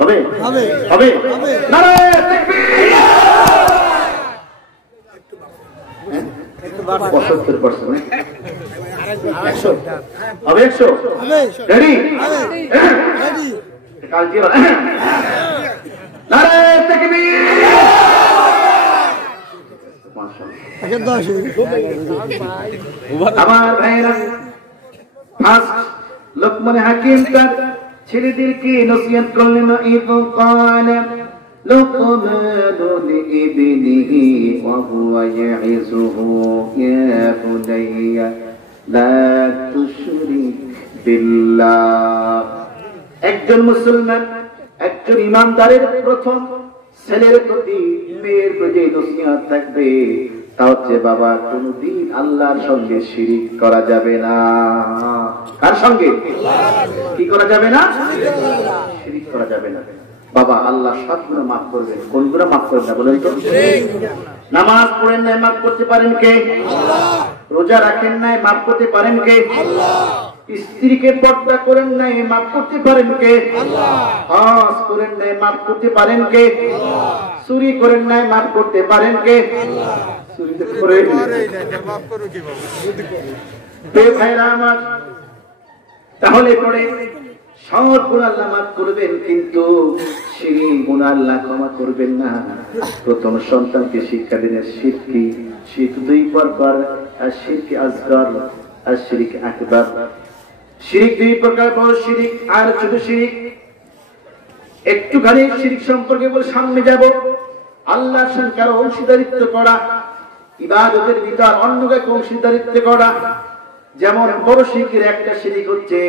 হবে হবে হবে নারায়ে তাকবীর 75% হবে 100 রেডি রেডি কাল জিরো নারায়ে তাকবীর আমার ভাইরা ফার্স্ট লোকমান হাকিম তার ছেলেদেরকে নসিহত করলেন ইদ قال لقمان لابنه وهو يعظه يا بني لا تشرك بالله একজন মুসলমান একজন ইমানদারের প্রথম ছেলের প্রতি মেয়ের প্রতি নসিহত থাকবে তা হচ্ছে বাবা কোনদিন আল্লাহর সঙ্গে শিরিক করা যাবে না। কার সঙ্গে কি করা যাবে না? শিরিক করা যাবে না। বাবা আল্লাহ সব গুনাহ মাফ করবেন, কোন গুনাহ মাফ করবেন না বলেন তো? নামাজ পড়েন নাই মাফ করতে পারেন কে? আল্লাহ। রোজা রাখেন নাই মাফ করতে পারেন কে? আল্লাহ। স্ত্রীকে পর্দা করেন নাই মাফ করতে পারেন কে? আল্লাহ। হজ করেন নাই মাফ করতে পারেন কে? আল্লাহ। চুরি করেন নাই মাফ করতে পারেন কে? আল্লাহ। চুরি তো করে মাফ করো কিভাবে? ভাইরা আমার, তাহলে পরে সব গুনাহ আল্লাহ মাফ করবেন, কিন্তু শিরিক গুনাহ আল্লাহ ক্ষমা করবেন না। প্রথম সন্তানকে শিক্ষা দিলেন শিরক কি? শিরক দুই প্রকার, শিরক আসগর আর শিরক আকবার। শিরক দুই প্রকার, বড় শিরক আর ছোট শিরক। একটুখানি শিরক সম্পর্কে বলে সামনে যাব। আল্লাহর সঙ্গে কারো অংশীদারিত্ব করা, ইবাদতের ভিতর অন্য কাউকে অংশীদারিত্ব করা। যেমন বড় শিরকের একটা শিরক হচ্ছে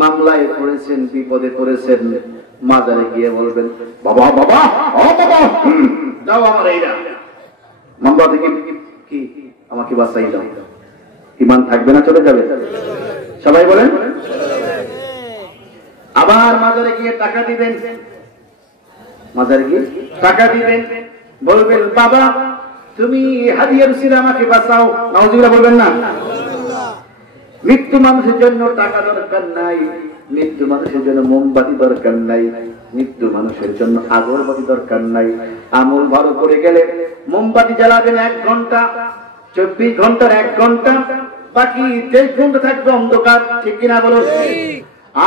মামলায় পড়েছেন, বিপদে পড়েছেন, মাজারে গিয়ে বলবেন বাবা বাবা ও বাবা দাও আমার এইটা, মামলা থেকে কি আমাকে বাঁচাই দাও। ঈমান থাকবে না চলে যাবে? সবাই বলেন। আবার মাজারে গিয়ে টাকা দিবেন, মাজারে গিয়ে টাকা দিবেন, বলবেন বাবা তুমি হাদিয়া রসিদ আমাকে বাঁচাও। নাউজুবিল্লাহ বলবেন না? মৃত্যু মানুষের জন্য টাকা দরকার নাই, মৃত্যু মানুষের জন্য মোমবাতি দরকার নাই, মৃত্যু মানুষের জন্য আগরবাতি দরকার নাই। আমল ভালো করে গেলে মোমবাতি জ্বালাবেন 1 ঘন্টা, 24 ঘন্টার 1 ঘন্টা, বাকি 23 ঘন্টা থাকবে অন্ধকার। ঠিক কিনা বলো?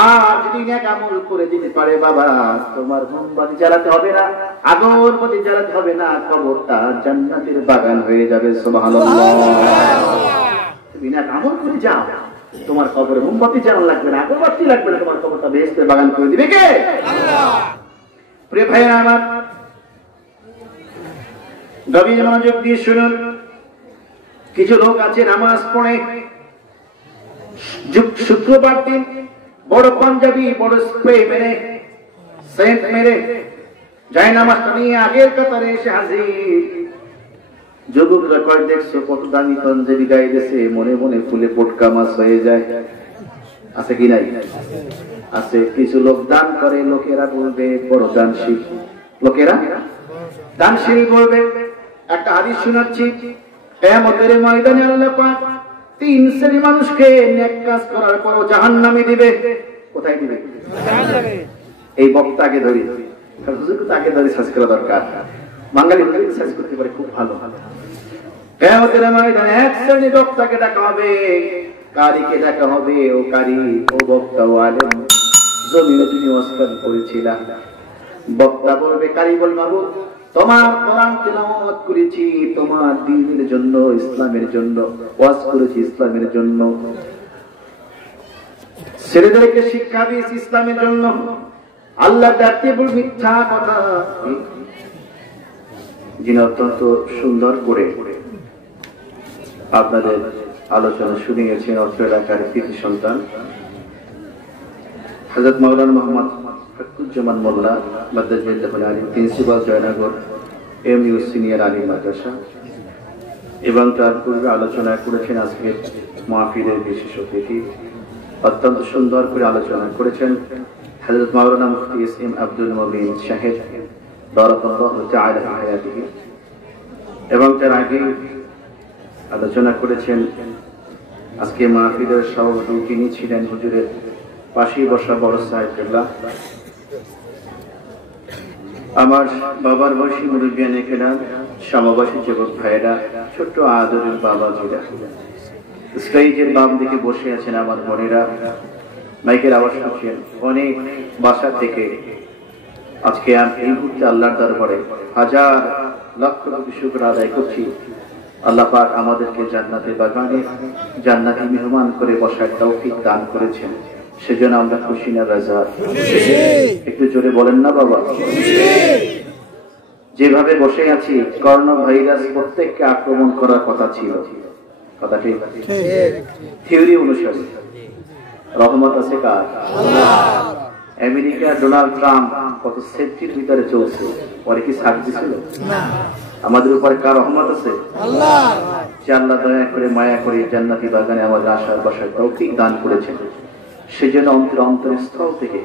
আর যদি নেক আমল করে দিতে পারে বাবা, তোমার মোমবাতি জ্বালাতে হবে না, আগরবাতি জ্বালাতে হবে না, কবরটা জান্নাতের বাগান হয়ে যাবে। সুবহানাল্লাহ। বিনা আমল করে যাও, তোমার কবরে মোমবাতি জ্বালানো লাগবে না, আগরবাতি লাগবে না, তোমার কবরটা বেহেশতের বাগান করে দিবে কে? আল্লাহ। প্রিয় ভাইরা আমার, গভীর মনোযোগ দিয়ে শুনুন। কিছু লোক আছে নামাজ পড়ে, শুক্রবার দিন বড় পাঞ্জাবি, বড় স্প্রে মেরে, সেন্ট মেরে যায় নামাজটা নিয়ে আগের কাতারে এসে হাজির। যুবকরা কয় দেখছো কত দামি পাঞ্জাবি গায়ে দিয়েছে, মনে মনে ফুলে পটকা মাছ হয়ে যায়। আছে কি নাই? আছে। কিছু লোক দান করে, লোকেরা বলবে বড় দানশীল, লোকেরা দানশীল বলবে। একটা হাদিস শোনাচ্ছি, কিয়ামতের ময়দানে আল্লাহ পাক 3 শ্রেণীর মানুষকে নেক কাজ করার পরও জাহান্নামে দিবে। কোথায় দিবে? জাহান্নামে। এই বক্তাকে ধরি, হুজুরকে তাকে ধরে সার্চ করা দরকার। বাঙালি সার্চ করতে পারে, খুব ভালো। কিয়ামতের ময়দানে 1 শ্রেণীর বক্তাকে ডাকা হবে। কারীকে ডাকা হবে, ও কারী, ও বক্তা, ও আলেম, জমিনে তুমি ওয়াজ করেছিলা। বক্তা বলবে, কারী বল মাবুদ তোমার কোরআন তেলাওয়াত করেছি, তোমার দ্বীনের জন্য, ইসলামের জন্য ওয়াজ করেছি, ইসলামের জন্য। ছেলেদেরকে শিক্ষা দিয়েছি ইসলামের জন্য। আল্লাহ ডাকতে বল মিথ্যা কথা। যিনি অত্যন্ত সুন্দর করে আপনাদের আলোচনা শুনিয়েছেন অত্র এলাকার কৃতি সন্তান হযরত মাওলানা মোহাম্মদ ফখরুজ্জামান মোল্লা মাদ্রাসাতুল আলিম, প্রিন্সিপাল, জয়নগর এমইউ সিনিয়র আলিম মাদ্রাসা, এবং তার পূর্বে আলোচনা করেছেন আজকে মাহফিলের বিশেষ অতিথি। অত্যন্ত সুন্দর করে আলোচনা করেছেন হযরত মাওলানা মুফতি এসএম আব্দুল মুবিন শাহেদ দারাতাল্লাহু তাআলা হায়াতিহি, এবং তার আগে আলোচনা করেছেন আজকে মাহফিলের সভাপতি তিনি ছিলেন হুজুরের পাশেই বসা বড় সাহেব কেবলা আমার বাবার বয়সী মুরব্বিয়ানে কেরাম, সমবয়সী যুবক ভাইয়েরা, ছোট্ট আদরের বাবাজিরা, স্টেজের বাম দিকে বসে আছেন আমার বোনেরা, মাইকের আওয়াজ শুনছেন অনেক বাসা থেকে। আজকে আমি এই মুহূর্তে আল্লাহর দরবারে হাজার লক্ষ লক্ষ শুকর আদায় করছি। আল্লাহ পাক আমাদেরকে জান্নাতে বাগানে জান্নাতি মেহমান করে বসার তৌফিক দান করেছেন, সেজন্য আমরা খুশি না রাজা? একটু জোরে বলেন না বাবা। যেভাবে বসে আছি, করোনা ভাইরাস প্রত্যেককে আক্রমণ করার কথা ছিল, কথা ঠিক? থিওরি অনুসারে রহমত আছে কার? আমেরিকা ডোনাল্ড ট্রাম্প কত সেফটির ভিতরে চলছে, পরে কি ছাড় দিছিল? আমাদের উপরে কার রহমত আছে? যে আল্লাহ দয়া করে মায়া করে জান্নাতি বাগানে আমাদের আশার বসার তৌফিক দান করেছেন, সেজন্য অন্তরস্থল থেকে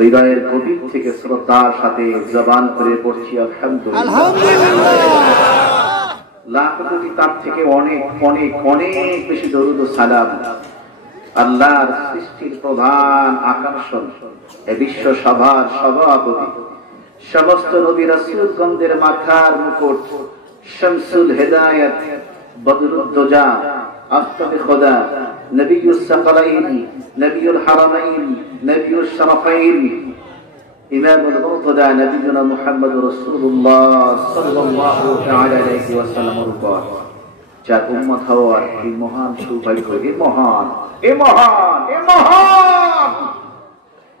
হৃদয়ের গভীর থেকে শ্রদ্ধার সাথে জবান করে পড়ছি আলহামদুলিল্লাহ। লাখ কোটি তার থেকে অনেক অনেক অনেক বেশি দরুদ ও সালাম আল্লাহর সৃষ্টির প্রধান আকর্ষণ, এ বিশ্ব সভার সভাপতি, সমস্ত নবী রাসূলগণদের মাথার মুকুট, শামসুল হেদায়েত, বদরুদ্দোজা, আফতাবে খোদা, নবিয়ুস সাকালাইন, নবিয়ুল হারামাইন, নবিয়ুস শরফাইন, ইমামুল মুরতাদা, নবিয়ুনা মুহাম্মদুর রাসূলুল্লাহ সাল্লাল্লাহু তাআলা আলাইহি ওয়াসাল্লামের উপর যার উম্মত হওয়ার এই মহান সৌভাগ্য, এই মহান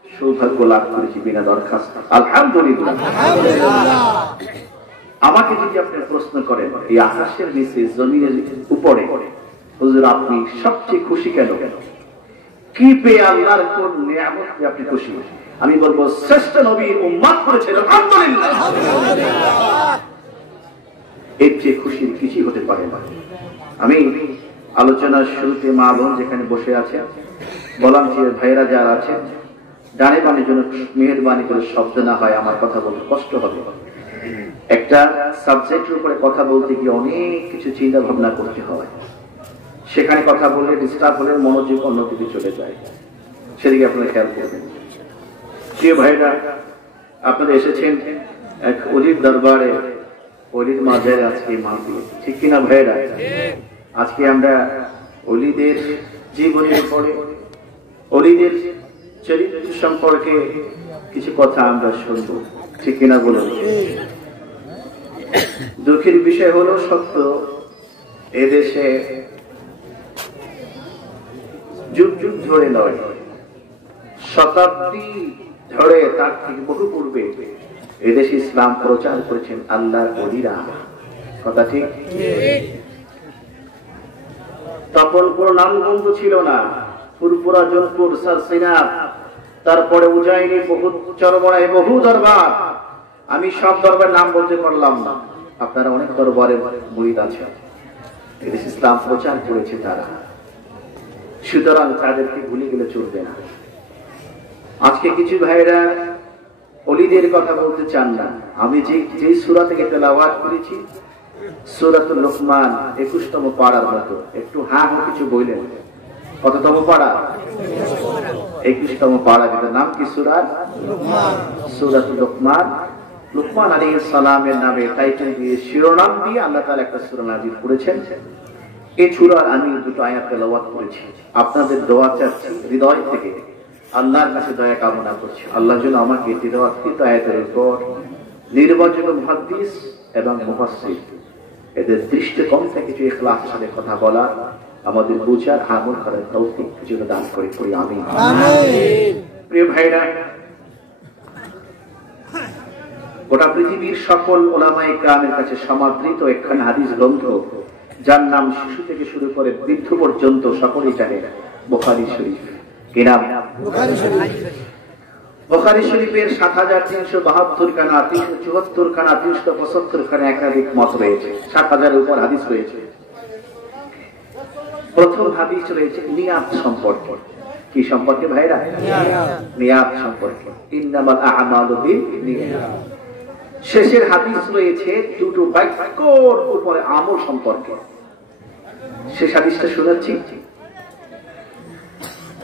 সৌভাগ্য লাভ করেছি বিনা দরখাস্ত, আলহামদুলিল্লাহ। আমাকে যদি আপনি প্রশ্ন করেন এই আকাশের নিচে জমিনের উপরে হুজুর আপনি সবচেয়ে খুশি কেন, কি পেয়ে আল্লাহর কোন নিয়ামত পেয়ে আপনি খুশি, আমি বলবো শ্রেষ্ঠ নবীর উম্মত করেছেন, আলহামদুলিল্লাহ। এর চেয়ে খুশির কিছুই হতে পারে না। আমি আলোচনার শুরুতে মা বোন যেখানে বসে আছে, বললাম যে ভাইরা যারা আছেন ডানে বামের জন্য মেহেরবানি করে শব্দ না হয়, আমার কথা বলতে কষ্ট হবে। একটা সাবজেক্টের উপরে কথা বলতে গিয়ে অনেক কিছু চিন্তা ভাবনা করতে হয়, সেখানে কথা বললে ডিস্টার্ব হলে মনোযোগ অন্যদিকে চলে যায়, সেদিকে আপনারা খেয়াল করবেন। প্রিয় ভাইরা, আপনারা এসেছেন এক অলির দরবারে, অলির মাঝে আজকে মাহফিল, ঠিক কিনা ভাইরা? আজকে আমরা অলিদের জীবনের উপরে, অলিদের চরিত্র সম্পর্কে কিছু কথা আমরা শুনব, ঠিক কিনা বলুন? দুঃখের বিষয় হলো সত্য, এদেশে যুগ যুগ ধরে নয়, শতাব্দী ধরে, তার থেকে বহু পূর্বে এদেশে ইসলাম প্রচার করেছেন আল্লাহর ওলিরা, কথা ঠিক? তখন কোন নামগন্ধ ছিল না, ফুরফুরা, জোনপুর, সারসিনা, তারপরে উজাইনি, বহু চরমরায়, বহু দরবার, আমি সব দরবারের নাম বলতে পারলাম না, আপনারা অনেক দরবারে মুরিদ আছে, এদেশে ইসলাম প্রচার করেছে তারা, সুতরাং তাদেরকে ভুলে গেলে চলবে না। আজকে কিছু ভাইরা অলিদের কথা বলতে চান না। আমি যে সূরা থেকে তেলাওয়াত করেছি, সূরাতুল লোকমান 21তম পারার মতো, একটু হ্যাঁ কিছু বললেন, কততম পারা? 21তম পারা, যেটার নাম কি? সূরাতুল লোকমান। লোকমান আলাইহিস সালামের নামে টাইটেল দিয়ে, শিরোনাম দিয়ে আল্লাহ তাআলা একটা সূরা নাযিল করেছেন। এই সূরার আমি দুটো আয়াত তেলাওয়াত করেছি, আপনাদের দোয়া চাচ্ছি হৃদয় থেকে, আল্লাহর কাছে দয়া কামনা করছি, আল্লাহ যেন আমাকে তিলাওয়াত আয়াতের উপর নির্বাচিত মুহাদ্দিস এবং মুফাসসির, এদের দৃষ্টিকোণ থেকে কিছু ইখলাসের সাথে কথা বলা, আমাদের বুঝার আমল করার তৌফিক যেন দান করে, করি আমিন। প্রিয় ভাইরা, গোটা পৃথিবীর সকল উলামায়ে কেরামের কাছে সমাদৃত একখানা হাদিস গ্রন্থ, যার নাম শিশু থেকে শুরু করে বৃদ্ধ পর্যন্ত সকলেই জানে, বুখারী শরীফ। কি নাম? বুখারী শরীফের ৭৩৭২ খানা, ৩৭৪ খানা, ৩৭৫ খানা একাধিক মত রয়েছে, ৭,০০০ উপর হাদিস রয়েছে। প্রথম হাদিস রয়েছে নিয়াত সম্পর্কে। কি সম্পর্কে ভাইরা? নিয়াত সম্পর্কে, ইন্নামাল আ'মালু বিন্নিয়াত। শেষের হাদিস রয়েছে দুটো বাক্যর উপরে আমল সম্পর্কে। শেষ হাদিসটা শোনাচ্ছি।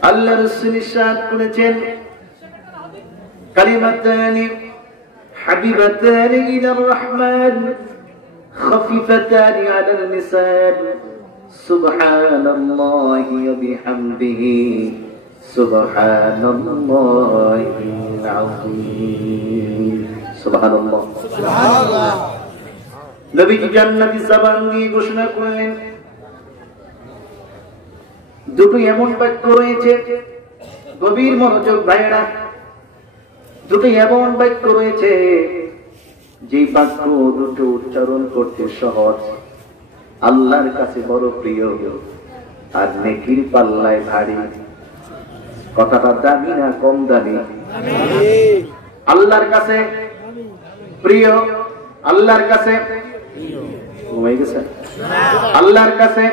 আল্লাহ রাসূল ইরশাদ করেছেন, কালিমাতানি حبيبتان إلى الرحمن خفيفتان على اللسان سبحان الله وبحمده سبحان الله العظيم سبحان الله سبحان الله নবীজি জান্নাতি জবান দিয়ে ঘোষণা করলেন দুটো এমন বাক্য রয়েছে গভীর মনোযোগ ভাইরা দুটো এমন বাক্য রয়েছে যে বাক্য দুটো উচ্চারণ করতে সহজ আল্লাহর কাছে বড় প্রিয় আর নেকির পাল্লায় ভারী কথাটা দামি না কম দামি আল্লাহর কাছে প্রিয় আল্লাহর কাছে আল্লাহর কাছে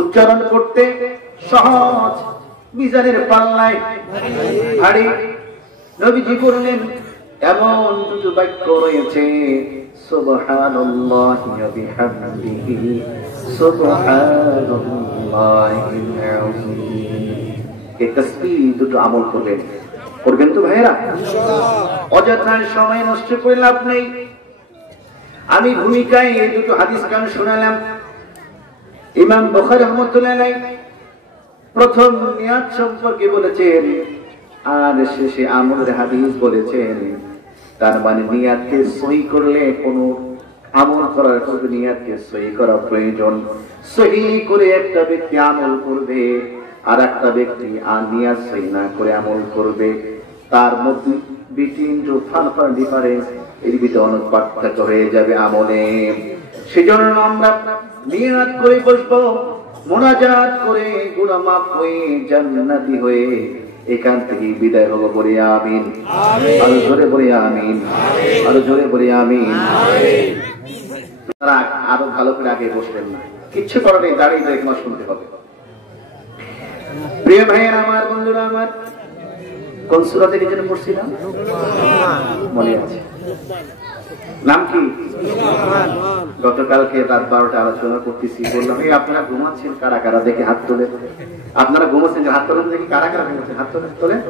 উচ্চারণ করতে সহজ মিজানের পাল্লায় ভারী নবীজি বললেন এমন দুটো বাক্য রয়েছে সুবহানাল্লাহি ওয়া বিহামদিহি সুবহানাল্লাহিল আযীম এই তাসবিহ দুটো আমল করবেন তো ভাইরা অযথা সময় নষ্ট করে লাভ নেই আমি ভূমিকায় এই দুটো হাদিস কান শোনালাম ইমাম বুখারী রাহমাতুল্লাহ আলাইহি প্রথম নিয়াত সম্পর্কে বলেছেন আর শেষে আমলের হাদিস বলেছেন তার মানে নিয়াতকে সহি করলে কোনো আমল করার পূর্বে নিয়াতকে সহি করা প্রয়োজন সহি করে একটা ব্যক্তি আমল করবে আর একটা ব্যক্তি আর নিয়াত সহি না করে আমল করবে তার মধ্যে বিটুইন টু ফার ডিফারেন্স এর ভিতরে অনেক পার্থক্য হয়ে যাবে আমলে সেজন্য আমরা নিয়াত করে বসবো মুনাজাত করে গুনাহ মাফ হয়ে জান্নাতি হয়ে এখান থেকে বিদায় হবো বলি আমিন আরো জোরে বলি আমিন আরো জোরে বলি আমিন আরো ভালো করে আগে বসবেন না কিচ্ছু করার নেই দাঁড়িয়ে দাঁড়িয়ে তোমার শুনতে হবে প্রিয় ভাইয়েরা আমার বন্ধুরা আমার কোন সূরা থেকে যেন পড়ছিলাম মনে আছে নাম কি গতকালকে রাত 12টা আলোচনা করতেছি বললাম এই আপনারা ঘুমাচ্ছেন কারা কারা দেখে হাত তোলে আপনারা ঘুমাচ্ছেন হাত তোলেন দেখি কারা কারা ঘুমাচ্ছেন হাত তোলেন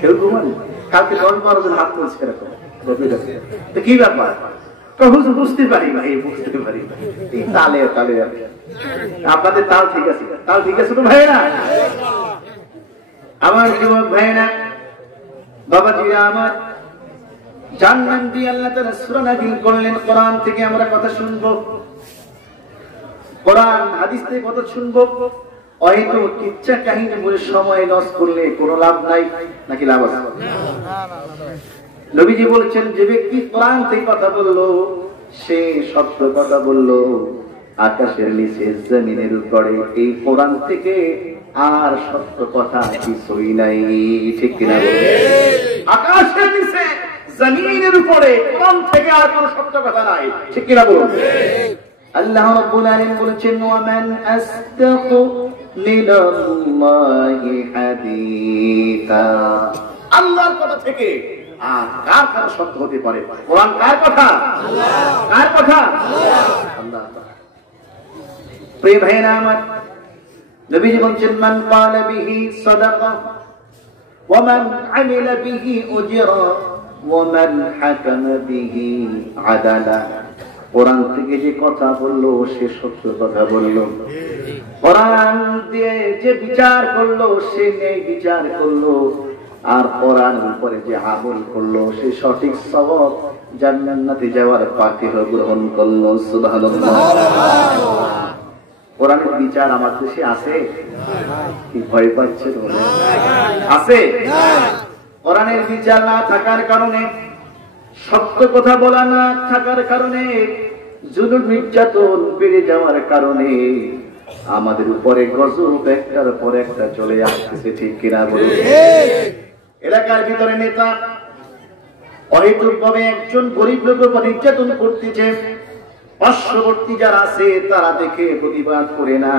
কেউ ঘুমান কালকে 10-12 জন হাত তুলছে এরকম তো কি ব্যাপার বুঝতে পারি ভাই বুঝতে পারি এই তালে তালে আপনাদের তাল ঠিক আছে তো ভাইরা আমার যুবক ভাইরা বাবাজিরা আমার জান্নাত দিয়ে আল্লাহ তাআলা সূরা নাযিল করলেন কোরআন থেকে আমরা কথা শুনবো কোরআন হাদিস থেকে কথা শুনবো হয়তো কিচ্ছা কাহিনী বলে সময় নষ্ট করলে কোনো লাভ নাই নাকি লাভ আছে নবীজি বলেছেন যে ব্যক্তি কোরআন থেকে কথা বললো সে সত্য কথা বললো আকাশের নিচে জমিনের উপরে এই কোরআন থেকে আর সত্য কথা কিছুই নাই ঠিক কিনা আকাশের নিচে জমিনের উপরে কোরআন থেকে আর কোনো সত্য কথা নাই ঠিক কিনা বলুন আল্লাহ রাব্বুল আলামিন বলেছেন ওয়ামান আসদাকু মিনাল্লাহি হাদিসা আল্লাহর কথা থেকে আর কার কথা সত্য হতে পারে কোরআন কার কথা আল্লাহ কার কথা আল্লাহ প্রিয় ভাইরা আমার নবীজি বলেন মান ক্বালা বিহি সাদাকা ওয়া মান আমিলা বিহি উজরা ওয়া মান হাকামা বিহি আদালা কোরআন থেকে যে কথা বললো সে সত্য কথা বললো কোরআন দিয়ে যে বিচার করলো সে ন্যায় বিচার করলো আর কোরআন উপরে যে আমল করলো সে সঠিক সওয়াব জান্নাতে যাওয়ার পাথেয় গ্রহণ করলো সুবহানাল্লাহ কোরআনের বিচার আমার দেশে আছে কি ভয় পাচ্ছে আছে কোরআনের বিচার না থাকার কারণে সত্য কথা বলা না থাকার কারণে জুলুম নির্যাতন বেড়ে যাওয়ার কারণে আমাদের উপরে গজব একটার পর একটা চলে আসতেছে ঠিক কিনা বলুন এলাকার ভিতরে নেতা অহেতুকভাবে একজন গরিব লোকের উপর নির্যাতন করতেছে পার্শ্ববর্তী যারা আছে তারা দেখে প্রতিবাদ করে না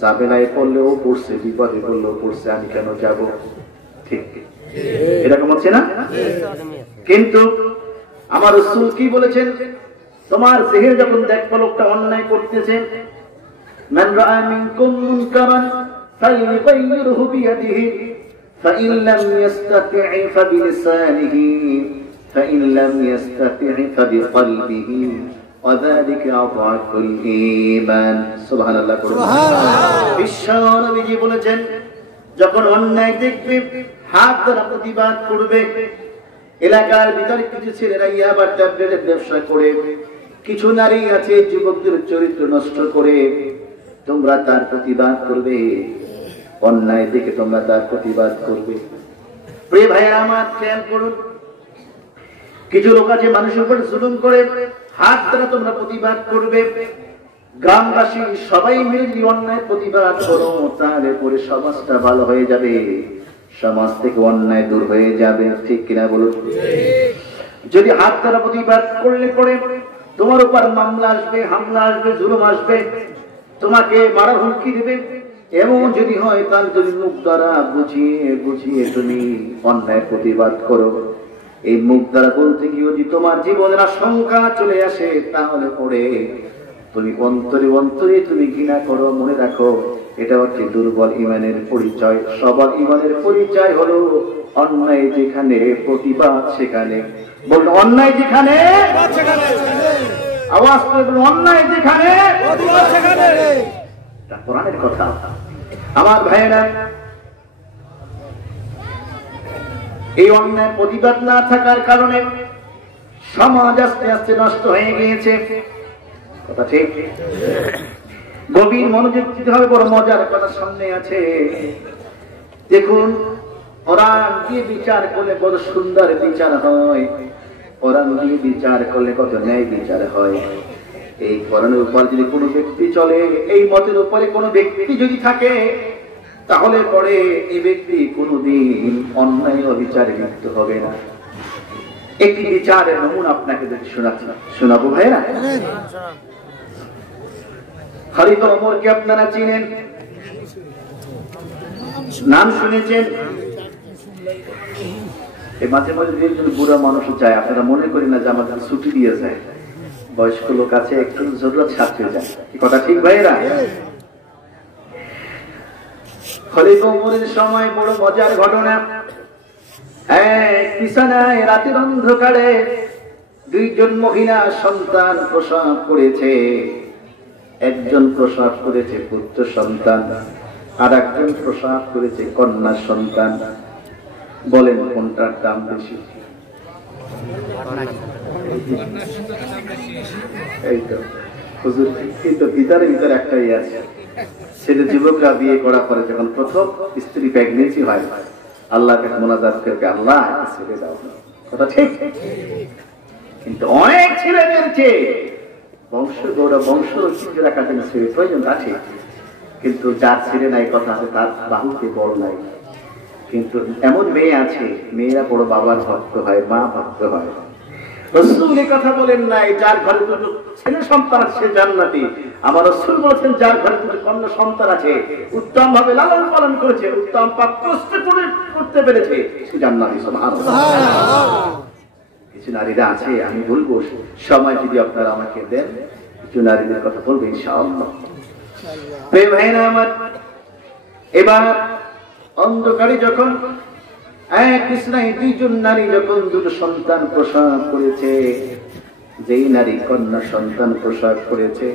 ঝামেলায় পড়লেও পড়ছে বিপদে পড়লেও পড়ছে আমি কেন যাব ঠিক এরকম হচ্ছে না কিন্তু আমার রাসূল কি বলেছেন তোমার জেহের যখন দেখবে লোকটা অন্যায় করতেছে মান রাআ মিনকুম মুনকারান ফালইয়ুগাইয়িরহু বিয়াদিহি فإن لم يستطع فبلسانه فإن لم يستطع فبقلبه وذلك أضعف الإيمان سبحان الله বিশ্বনবীজি বলেছেন যখন অন্যায় দেখবে হাত দ্বারা প্রতিবাদ করবে এলাকার ভিতরে কিছু ছেলেরা ইয়াবা ট্যাবলেটের ব্যবসা করে কিছু নারী আছে যুবকদের চরিত্র নষ্ট করে তোমরা তার প্রতিবাদ করবে অন্যায় দেখে তোমরা তার প্রতিবাদ করবে প্রিয় ভাইরা আমার খেয়াল করুন কিছু লোক আছে মানুষের উপর জুলুম করে হাত দ্বারা তোমরা প্রতিবাদ করবে গ্রামবাসী সবাই মিলে যদি অন্যায় প্রতিবাদ করো তাহলে পরে সমাজটা ভালো হয়ে যাবে সমাজ থেকে অন্যায় দূর হয়ে যাবে ঠিক কিনা বলুন যদি হাত দ্বারা প্রতিবাদ করলে পরে তোমার উপর মামলা আসবে হামলা আসবে জুলুম আসবে তোমাকে মারার হুমকি দেবে এমন যদি হয় তাহলে যদি মুখ দ্বারা বুঝিয়ে বুঝিয়ে তুমি অন্যায় প্রতিবাদ করো এই মুখ দ্বারা বলতে গিয়ে যদি তোমার জীবনের আশঙ্কা চলে আসে তাহলে পরে তুমি অন্তরে অন্তরে তুমি ঘৃণা করো মনে রাখো এটা হচ্ছে দুর্বল ইমানের পরিচয় সবল ইমানের পরিচয় হলো অন্যায় যেখানে প্রতিবাদ সেখানে বলুন অন্যায় যেখানে আওয়াজ করে বলুন অন্যায় যেখানে প্রতিবাদ সেখানে এটা কোরআনের কথা আমার ভাইয়েরা এই অন্যায় প্রতিবাদ না থাকার কারণে সমাজ আস্তে আস্তে নষ্ট হয়ে গিয়েছে কথা ঠিক গভীর মনোযোগ দিতে হবে বড় মজার কথা সামনে আছে দেখুন কোরআন দিয়ে বিচার করলে কত সুন্দর বিচার হয় কোরআন দিয়ে বিচার করলে কত ন্যায় বিচার হয় এই কোরআনের উপর যদি কোনো ব্যক্তি চলে এই মতের উপরে কোনো ব্যক্তি যদি থাকে তাহলে পরে এই ব্যক্তি কোনোদিন অন্যায় অবিচারে লিপ্ত হবে না একটি বিচারের নমুনা আপনাকে শোনাবো ভাইরা খলিফা ওমরকে আপনারা চিনেন নাম শুনেছেন এই মাঝে মাঝে একজন বুড়া মানুষ যায় আপনারা মনে করেন না যে আমাদের ছুটি দিয়ে যায় বয়স্ক লোক আছে একটু জরুরত ছাড়তে যায় কথা ঠিক ভাইরা খলিফা ওমরের সময় বড় মজার ঘটনা বিছানায় রাতের অন্ধকারে দুইজন মহিলা সন্তান প্রসব করেছে একজন প্রসব করেছে পুত্র সন্তান আর একজন প্রসব করেছে কন্যা সন্তান বলেন কোনটার দাম বেশি এই তো হুজুর কিন্তু ভিতরে ভিতরে একটাই আছে ছেলে যুবকরা বিয়ে করা পরে যখন প্রথম স্ত্রী প্রেগনেন্সি হয় আল্লাহ কাছে মোনাজাত করবে আল্লাহ ছেড়ে দাও কথা ঠিক কিন্তু অনেক ছেলেদের চেয়ে বংশ গৌরব বংশ ঐতিহ্য রাখার জন্য ছেলে প্রয়োজন আছে কিন্তু যার ছেলে নাই কথা আছে তার বাহুতে বড় নাই কিন্তু এমন মেয়ে আছে মেয়েরা বড় বাবার ভক্ত হয় মা ভক্ত হয় রাসূল এই কথা বলেন নাই যার ঘরে দুটো ছেলে সন্তান আছে জান্নাতি আমার রাসূল বলেছেন যার ঘরে দুটো কন্যা সন্তান আছে উত্তম ভাবে লালন পালন করেছে উত্তম পাপ কষ্ট করে করতে পেরেছে সে জান্নাতি সুবহানাল্লাহ কিছু নারীরা আছে আমি বলবো সময় যদি আপনারা আমাকে দেন কিছু নারীদের কথা বলবো ইনশাআল্লাহ প্রিয় ভাইরা আমার এবার অন্ধকারে যখন এক বিছানায় দুইজন নারী যখন দুটো সন্তান প্রসব করেছে যেই নারী কন্যা সন্তান প্রসব করেছে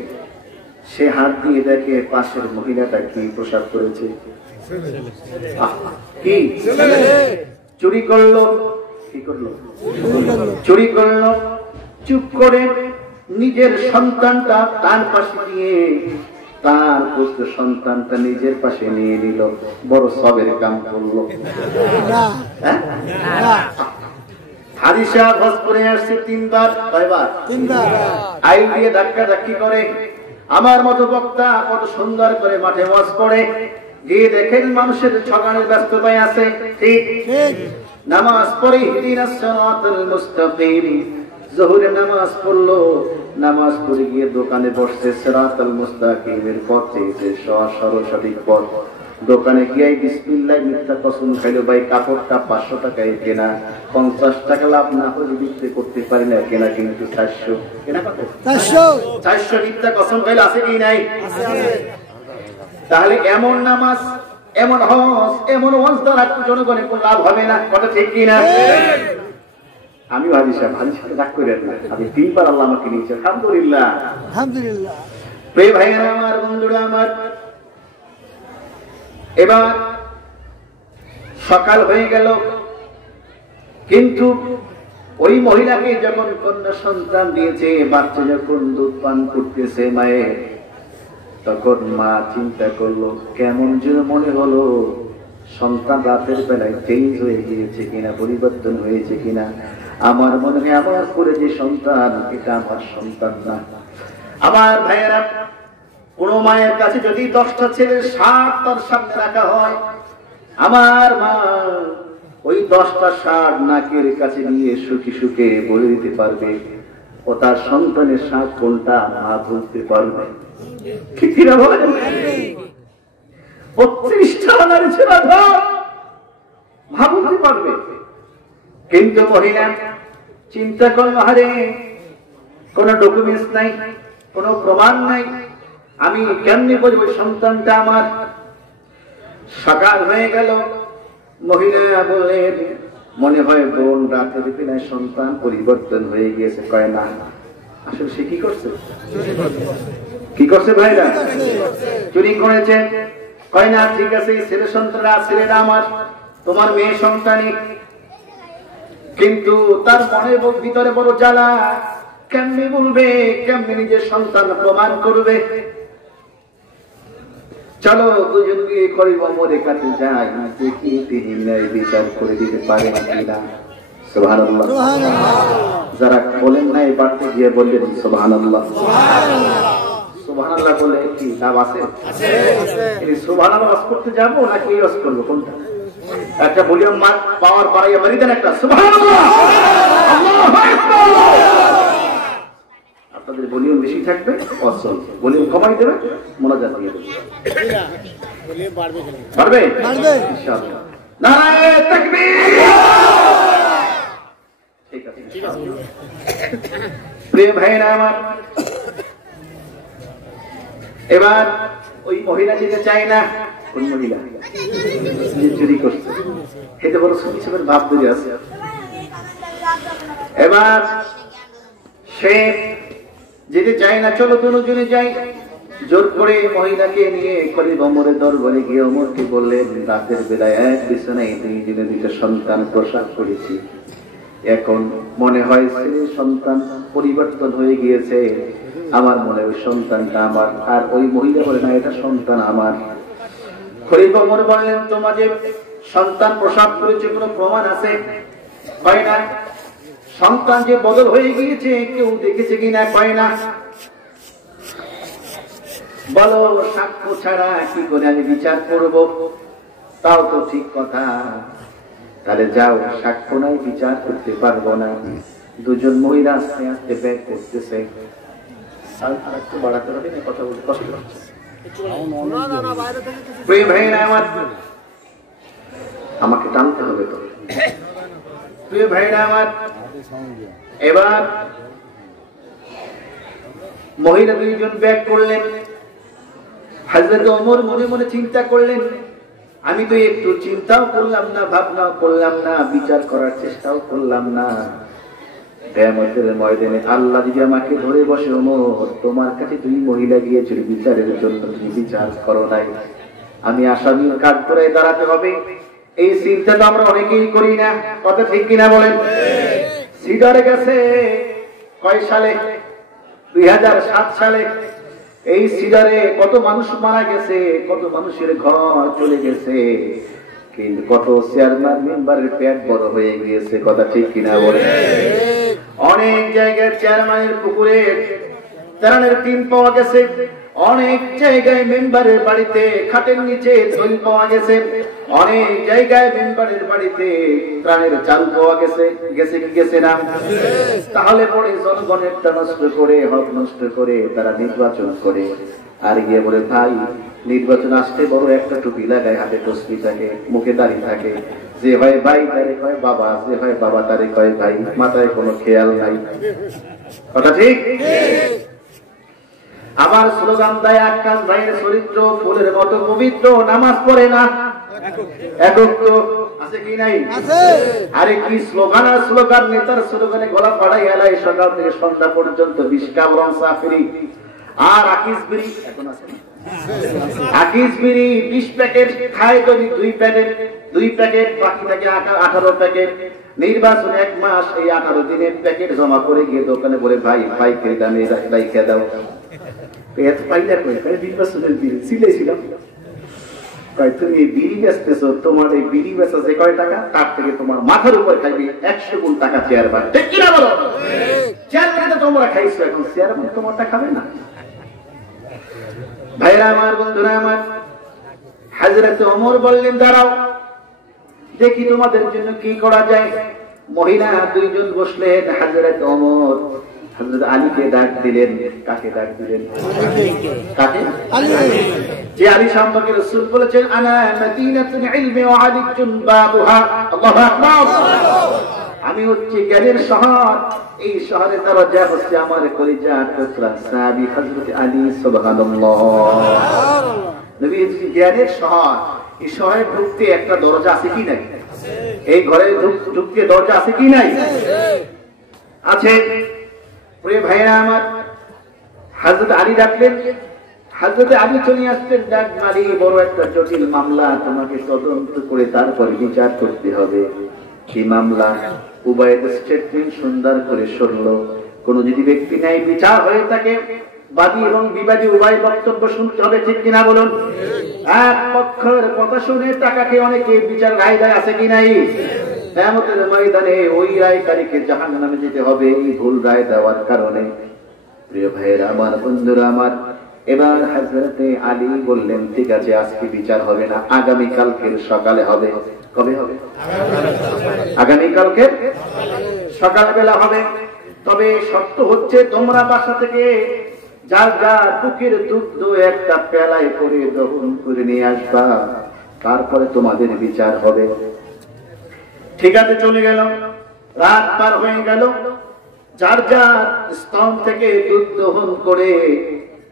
সে হাত দিয়ে দেখে পাশের মহিলাটা কি প্রসব করেছে কি চুরি করলো কি করলো চুরি করলো চুপ করে নিজের সন্তানটা তার পাশে দিয়ে তার পুত্র সন্তানটা নিজের পাশে নিয়ে নিল বড় সবের কাম করলো হাদিসা ভস করে আসছে তিনবার কয়বার আইন দিয়ে ধাক্কা ধাক্কি করে আমার মতো বক্তা কত সুন্দর করে মাঠে ওয়াজ করে গিয়ে দেখেন মানুষের ঠকানোর ব্যস্ততায় আছে ঠিক নামাজ পড়ে ইহদিনাস সিরাতাল মুস্তাকিম জোহরের নামাজ পড়লো নামাজ পড়ে গিয়ে দোকানে বসছে সিরাতাল মুস্তাকিমের পথ থেকে সরল সঠিক পথ দোকানে গিয়ে বিসমিল্লাহ মিথ্যা কসম খাইলো ভাই কাপড়টা 500 টাকায় কেনা 50 টাকা লাভ না হলে বিক্রি করতে পারি না কেনা কিন্তু 400 কেনা কত 400 মিথ্যা কসম খাইলো আছে কি নাই আছে তাহলে এমন নামাজ এমন হজ এমন ওয়াজ দ্বারা জনগণের কোনো লাভ হবে না, কথা ঠিক কিনা? আমি ভাবি সাহেব রাগ করে না, আমি 3 বার আল্লাহ আমাকে নিয়েছে, আলহামদুলিল্লাহ আলহামদুলিল্লাহ। প্রিয় ভাইয়েরা আমার, বন্ধুরা আমার, এবার সকাল হয়ে গেল, কিন্তু ওই মহিলাকে যখন কন্যা সন্তান দিয়েছে, বাচ্চা যখন দুধ পান করতেছে মায়ের, তখন মা চিন্তা করলো কেমন যেন মনে হলো সন্তান রাতের বেলায় চেঞ্জ হয়ে গিয়েছে কিনা, পরিবর্তন হয়েছে কিনা। আমার মনে হয় আমার করে যে সন্তান, এটা আমার সন্তান না। আমার ভাইয়েরা, কোন মায়ের কাছে যদি 10টা ছেলের সাপ তার সামনে রাখা হয়, আমার মা ওই 10টা সাপ নাকের কাছে নিয়ে সুখী সুখে বলে দিতে পারবে, ও তার সন্তানের সাপ কোনটা মা বলতে পারবে। ঠিক কিনা বলেন? 35টা নারী ছেলে ভাবতে পারবে, কিন্তু মহিলা চিন্তা করলো, আরে কোন ডকুমেন্টস নাই, কোন প্রমাণ নাই, আমি কেমনি বলবো সন্তানটা আমার। সকাল হয়ে গেল, মহিলা বললেন মনে হয় বোন রাতে বেলায় সন্তান পরিবর্তন হয়ে গিয়েছে। কয় না, আসলে সে কি করছে? কি করছে ভাইরা? চুরি করেছে। কয় না, ঠিক আছে, ছেলে সন্তানরা ছেলেরা আমার, তোমার মেয়ে সন্তানই, কিন্তু তার মনের ভিতরে বড় জ্বালা, কেমনি বলবে, কেমনি নিজের সন্তান প্রমাণ করবে। চলো দুজন গিয়ে করিব মোরে কাছে যাই, দেখি তিনি ন্যায় বিচার করে দিতে পারেন কিনা। সুবহানাল্লাহ। যারা বলেন নাই বাড়তে গিয়ে বললেন সুবহানাল্লাহ। সুবহানাল্লাহ বলে কি লাভ আছে? এই সুবহানাল্লাহ ওয়াজ করতে যাবো নাকি ওয়াজ করবো, কোনটা? একটা ভলিউম পাওয়ার বাড়াইয়া মারি দেন একটা সুবহানাল্লাহ, আল্লাহু আকবার। আপনাদের ভলিউম বেশি থাকবে, অসল ভলিউম কমাই দেবে, মোনাজাত দিয়ে দেবে, পারবে ইনশাআল্লাহ। নারায়ে তাকবীর। ঠিক আছে ইনশাআল্লাহ। প্রিয় ভাইরা আমার, এবার ওই মহিলা যেতে চায় না। কোন মহিলা? যে চুরি করছে, খেতে বড় সুখী সুখের ভাব ধরে আছে। এবার সে যেতে চায় না, চলো দুজনে যাই। জোর করে মহিলাকে নিয়ে খলিফা ওমরের দরবারে গিয়ে ওমরকে বললেন, রাতের বেলায় এক বিছানায় 2 দিনে 2টা সন্তান প্রসব করেছি, এখন মনে হয় ছেলে সন্তান পরিবর্তন হয়ে গিয়েছে, আমার মনে হয় সন্তানটা আমার। আর ওই মহিলা বলে না, এটা সন্তান আমার। খলিফা ওমর বললেন, তোমার যে সন্তান প্রসব করেছে কোনো প্রমাণ আছে? হয় না। সন্তান যে বদল হয়ে গিয়েছে কেউ দেখেছে কিনা? কয় না। বলো সাক্ষ্য ছাড়া কি করে আমি বিচার করব? তাও তো ঠিক কথা। তাহলে যাও, সাক্ষ্য নাই, বিচার করতে পারবো না। দুজন মহিলা আস্তে আস্তে ব্যাগ করতেছে। আরেকটু বাড়াতে হবে না, কথা বলতে কষ্ট হচ্ছে। আমাকে টানতে হবে তো। প্রিয় ভাইরা আমার, এবার মহিলা 2জন ব্যাগ করলেন। হযরত ওমর মনে মনে চিন্তা করলেন, আমি তো একটু চিন্তাও করলাম না, ভাবনাও করলাম না, বিচার করার চেষ্টাও করলাম না। কিয়ামতের ময়দানে আল্লাহ যদি আমাকে ধরে বসে, ওমর তোমার কাছে 2 মহিলা গিয়েছিল বিচারের জন্য, তুমি বিচার করো নাই, আমি আসামির কাঠ করে দাঁড়াতে হবে। এই চিন্তা তো আমরা অনেকেই করি না, কথা ঠিক কিনা বলেন? সিডারে গেছে কয় সালে? 2007 সালে। এই সিডারে কত মানুষ মারা গেছে, কত মানুষের ঘর চলে গেছে, কিন্তু কত চেয়ারম্যান মেম্বারের পেট বড় হয়ে গিয়েছে, কথা ঠিক কিনা বলেন? অনেক জায়গায় চেয়ারম্যানের পুকুরে ত্রাণের টিন পাওয়া গেছে, অনেক জায়গায় মেম্বারের বাড়িতে খাটের নিচে ঝোল পাওয়া গেছে, অনেক জায়গায় মেম্বারের বাড়িতে ত্রাণের চাল পাওয়া গেছে। গেছে কি গেছে না? তাহলে পরে জনগণেরটা নষ্ট করে, হক নষ্ট করে তারা নির্বাচন করে। আর গিয়ে বলে, ভাই নির্বাচন আসতে বড় একটা টুপি লাগায়, হাতে তসবি থাকে, মুখে দাড়ি থাকে, যে হয় ভাই তারে কয় বাবা, যে হয় বাবা তারে কয় ভাই, মাথায় কোনো খেয়াল নাই, কথা ঠিক? আবার স্লোগান দেয়, আক্কাস ভাইয়ের চরিত্র ফুলের মতো পবিত্র, নামাজ পড়ে না, একক তো আছে কি নাই? আরে কি স্লোগান আর স্লোগান, নেতার স্লোগানে গলা ফাড়াই এলাই সকাল থেকে সন্ধ্যা পর্যন্ত 20 কামরান সাফিরি আর আকিস বিড়ি এখন আছে না? আকিস বিড়ি 20 প্যাকেট খায় যদি 2 প্যাকেট বাকি থাকে 18 প্যাকেট। নির্বাচন 1 মাস, এই 18 দিনের প্যাকেট জমা করে গিয়ে দোকানে বলে ভাই কে দামে রাইখা দাও। এত পাইলা কই নির্বাচনের বিড়ি ছিলেছিলাম। তুমি বিড়ি বেচতেছো, তোমার এই বিড়ি বেচা যে কয় টাকা তার থেকে তোমার মাথার উপর খাইবে 100 গুণ টাকা চেয়ারম্যান। ঠিক কিনা বলো? চেয়ারম্যান তো তোমরা খাইছো, এখন চেয়ারম্যান তোমারটা খাবে না। ভাইরা আমার, বন্ধুরা আমার, হযরত ওমর বললেন দাঁড়াও দেখি তোমাদের জন্য কি করা যায়। মহিলা 2 জন বসলেন। হযরত ওমর হযরত আলীকে ডাক দিলেন। কাকে ডাক দিলেন? কাকে? আলী। যে আলী সম্পর্কে রাসূল বলেছেন আনা মদিনাতুল ইলমি ওয়া আলিকুন বাবুহা। আল্লাহু আকবার। আমি হচ্ছে জ্ঞানের শহর, এই শহরের দরজা হচ্ছে আমার কলিজার টুকরা সাহাবী হযরত আলী। সুবহানাল্লাহ। নবী জ্ঞানের শহর, এই শহরে ঢুকতে একটা দরজা আছে কি নাই? এই ঘরে ঢুকতে দরজা আছে কি নাই? আছে। প্রিয় ভাইরা আমার, হযরত আলী ডাকলেন। হযরত আলী চলে আসলেন। ডাক মারি, বড় একটা জটিল মামলা, তোমাকে তদন্ত করে তারপর বিচার করতে হবে। কি মামলা? উভয়ের স্টেটমেন্ট সুন্দর করে শুনলো। কোন যদি ব্যক্তি নাই বিচার হয়ে থাকে, বাদী এবং বিবাদী উভয় বক্তব্য শুনতে হবে। ঠিক কিনা বলুন? এক পক্ষের কথা শুনে টাকাকে অনেকে বিচার রায় দেয়, আছে কি নাই? কিয়ামতের ময়দানে ওই রায়কারীকে জাহান্নামে যেতে হবে এই ভুল রায় দেওয়ার কারণে। প্রিয় ভাইয়েরা আমার, বন্ধুরা আমার, এবার হযরতে আলী বললেন ঠিক আছে আজকে বিচার হবে না, আগামী কালকের সকালে হবে। কবে হবে? আগামী কালকে সকালবেলা হবে। তবে শর্ত হচ্ছে তোমরা বাসা থেকে যার যার বুকের দুধ একটা পেলায় করে দহন করে নিয়ে আসবা, তারপরে তোমাদের বিচার হবে। ঠিক আছে, চলে গেল। রাত পার হয়ে গেল। যার যার স্তন থেকে দুধ দহন করে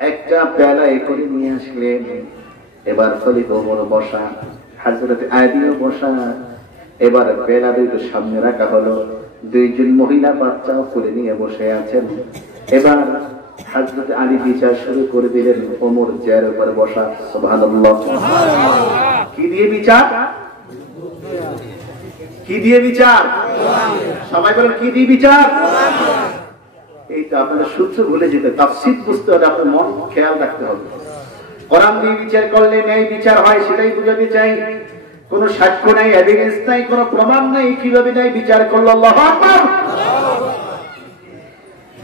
একটা পেলায় করে নিয়ে আসলেন। এবার খলিফা ওমর বসা, হযরত আলীও বসা। এবার পেলা দুটো সামনে রাখা হলো। 2 জন মহিলা বাচ্চাও করে নিয়ে বসে আছেন। এবার হযরত আলী বিচার শুরু করে দিলেন। ওমর চেয়ারের উপরে বসা। সুবহানাল্লাহ। কি দিয়ে বিচার? কি দিয়ে বিচার? সবাই বলেন কি দিয়ে বিচার? এইটা আপনাদের সূত্র ভুলে যেতে, তাফসীর বুঝতে হলে আপনার মন খেয়াল রাখতে হবে। কোরআন দিয়ে বিচার করলে ন্যায় বিচার হয়, সেটাই বুঝাতে চাই। কোন সাক্ষ্য নাই, এভিডেন্স নাই, কোন প্রমাণ নাই, কিভাবে নাই বিচার করলো। আল্লাহু আকবার।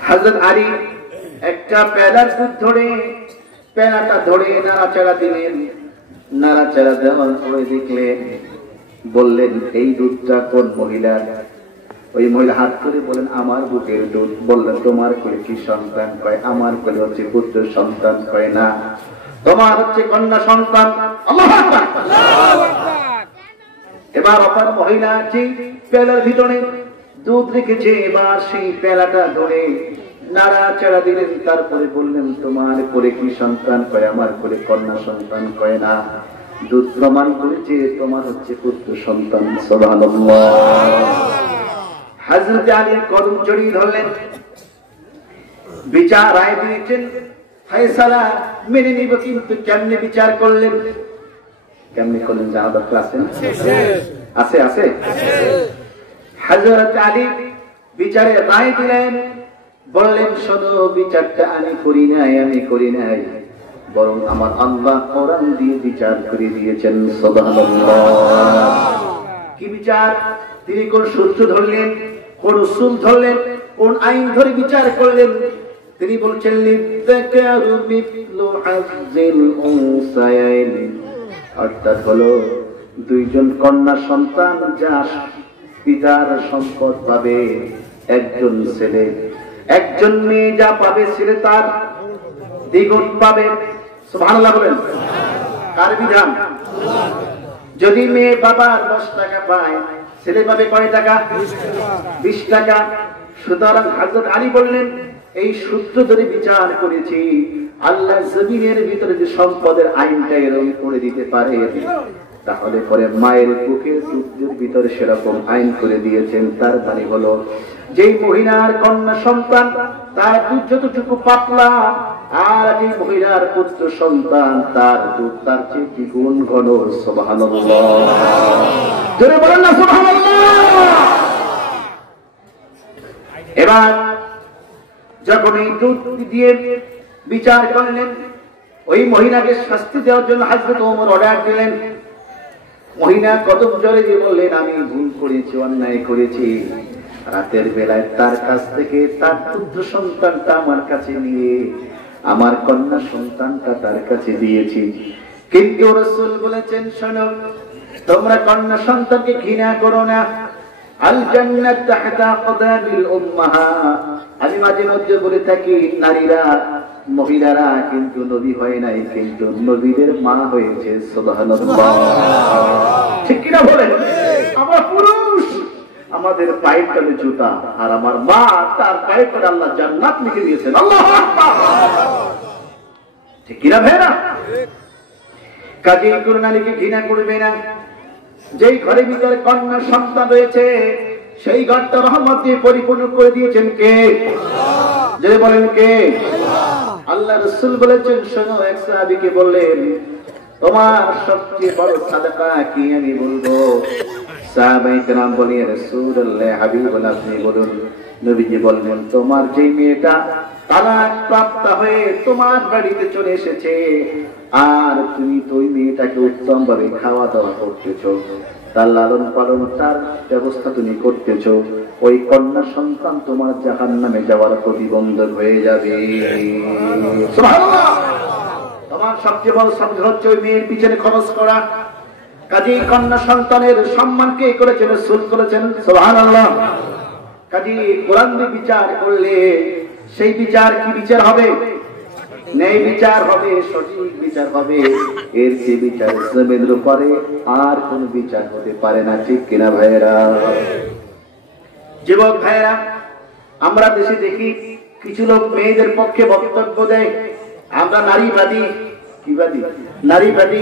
হযরত আলী একটা পেলার দুধ ধরে, পেলাটা ধরে নাড়াচাড়া দিলেন। নাড়াচাড়া দেওয়ার পরে দেখলেন, বললেন এই দুধটা কোন মহিলার? ওই মহিলা হাত করে বলেন আমার বুকের দুধ। বললেন তোমার কোলে কি সন্তান? কয় আমার কোলে হচ্ছে পুত্র সন্তান। কয় না, তোমার হচ্ছে কন্যা সন্তান। আল্লাহু আকবার। এবার অপর মহিলা আছে পেলার ভিতরে দুধ রেখেছে। এবার সেই পেলাটা ধরে নাড়াচাড়া দিলেন। তারপরে বললেন তোমার কোলে কি সন্তান? কয় আমার কোলে কন্যা সন্তান। কয় না, দুধ প্রমাণ করেছে তোমার হচ্ছে পুত্র সন্তান। সুবহানাল্লাহ। হযরত আলী কদম জড়িয়ে ধরলেন। বিচার রায় দিয়েছেন, ফয়সালা মেনে নিব, কিন্তু কেমনে বিচার করলেন? কেমনে করলেন জানা দরকার আছে না? আছে আছে। হযরত আলী বিচারে রায় দিলেন। বললেন শোনো, বিচারটা আমি করি নাই, বরং আমার আল্লাহ কোরআন দিয়ে বিচার করে দিয়েছেন। সুবহানাল্লাহ। কি বিচার? তিনি কোন সূত্র ধরলেন, কোন উসুল ধরলেন, কোন আইন ধরে বিচার করলেন? তিনি বলছেন লিযাকারু মিথলু হাযিল উনসায়াইন, অর্থাৎ হলো 2 জন কন্যা সন্তান যা পিতার সম্পদ পাবে, একজন ছেলে, একজন মেয়ে যা পাবে ছেলে তার দ্বিগুণ পাবে। সুবহানাল্লাহ বলেন। কার বিধান? যদি মেয়ে বাবার 10 টাকা পায়, ছেলে পাবে কয় টাকা? 20 টাকা। সুতরাং হযরত আলী বললেন এই সূত্র ধরে বিচার করেছি, আল্লাহ জমিনের ভিতরে যে সম্পদের আইনটা এরকম করে দিতে পারে, তাহলে পরে মায়ের বুকের দুধের ভিতরে সেরকম আইন করে দিয়েছেন। তার মানে হলো যেই মহিলার কন্যা সন্তান তার দুধ যতটুকু পাতলা, আর যে মহিলার পুত্র সন্তান তার দুধ তার চেয়ে দ্বিগুণ ঘন। সুবহানাল্লাহ, জোরে বলেন না সুবহানাল্লাহ। এবার যখন এই দুধ দিয়ে বিচার করলেন, ওই মহিলাকে শাস্তি দেওয়ার জন্য হযরত ওমর অর্ডার দিলেন। মহিলা কদম জোরে দিয়ে বললেন, আমি ভুল করেছি, অন্যায় করেছি। রাতের বেলায় তার কাছ থেকে তার পুত্র সন্তানটা আমার কাছে নিয়ে আমার কন্যা সন্তানটা তার কাছে দিয়েছি। কিন্তু রাসূল বলেছেন, শোনো, তোমরা কন্যা সন্তানকে ঘৃণা করো না। আল জান্নাত তাহতা কদাবিল উম্মাহাত। আমি মাঝে মধ্যে বলে থাকি, নারীরা মহিলারা কিন্তু নবী হয় নাই, কিন্তু নবীদের মা হয়েছে। সুবহানাল্লাহ, ঠিক কিনা বলেন? আমরা পুরুষ, আমাদের পায়ের তলে জুতা, আর আমার মা তার পায়ের তলে আল্লাহ জান্নাত লিখে দিয়েছেন। আল্লাহু আকবার, ঠিক কিনা ভাইরা? কাজেই কোন নারীকে ঘৃণা করবে না। যেই ঘরের ভিতরে কন্যা সন্তান রয়েছে সেই ঘরটা রহমত দিয়ে পরিপূর্ণ করে দিয়েছেন কে? যে বলেন কে? আল্লাহ রাসূল বলেছেন, শোনো, এক সাহাবীকে বললেন, তোমার সবচেয়ে বড় সাদাকা কি আমি বলবো? সাহাবায়ে কেরাম বলেন, ইয়া রাসূলুল্লাহ, হাবিবুল্লাহ, আপনি বলুন। নবীজি বললেন, তোমার যে মেয়েটা তালাক প্রাপ্ত হয়ে তোমার বাড়িতে চলে এসেছে, আর তুমি তো ওই মেয়েটাকে উত্তম ভাবে খাওয়া দাওয়া করতেছ, তার লালন পালন, তার ব্যবস্থা তুমি করতেছ, ওই কন্যা সন্তান তোমার জাহান্নামে যাওয়ার প্রতিবন্ধক হয়ে যাবে। সুবহানাল্লাহ, তোমার সবচেয়ে বড় সাধনা হচ্ছে ওই মেয়ের পিছনে খরচ করা। কাজেই কন্যা সন্তানের সম্মান কে করেছেন? রাসূল করেছেন। সুবহানাল্লাহ। কাজেই কোরআন দিয়ে বিচার করলে সেই বিচার কি বিচার হবে? ন্যায় বিচার হবে, সঠিক বিচার হবে। এর যে বিচার জমিনের উপরে আর কোন বিচার হতে পারে না, ঠিক কিনা ভাইয়েরা? যুবক ভাইয়েরা, আমরা দেশে দেখি কিছু লোক মেয়েদের পক্ষে বক্তব্য দেয়, আমরা নারীবাদী। কি বাদী? নারীবাদী।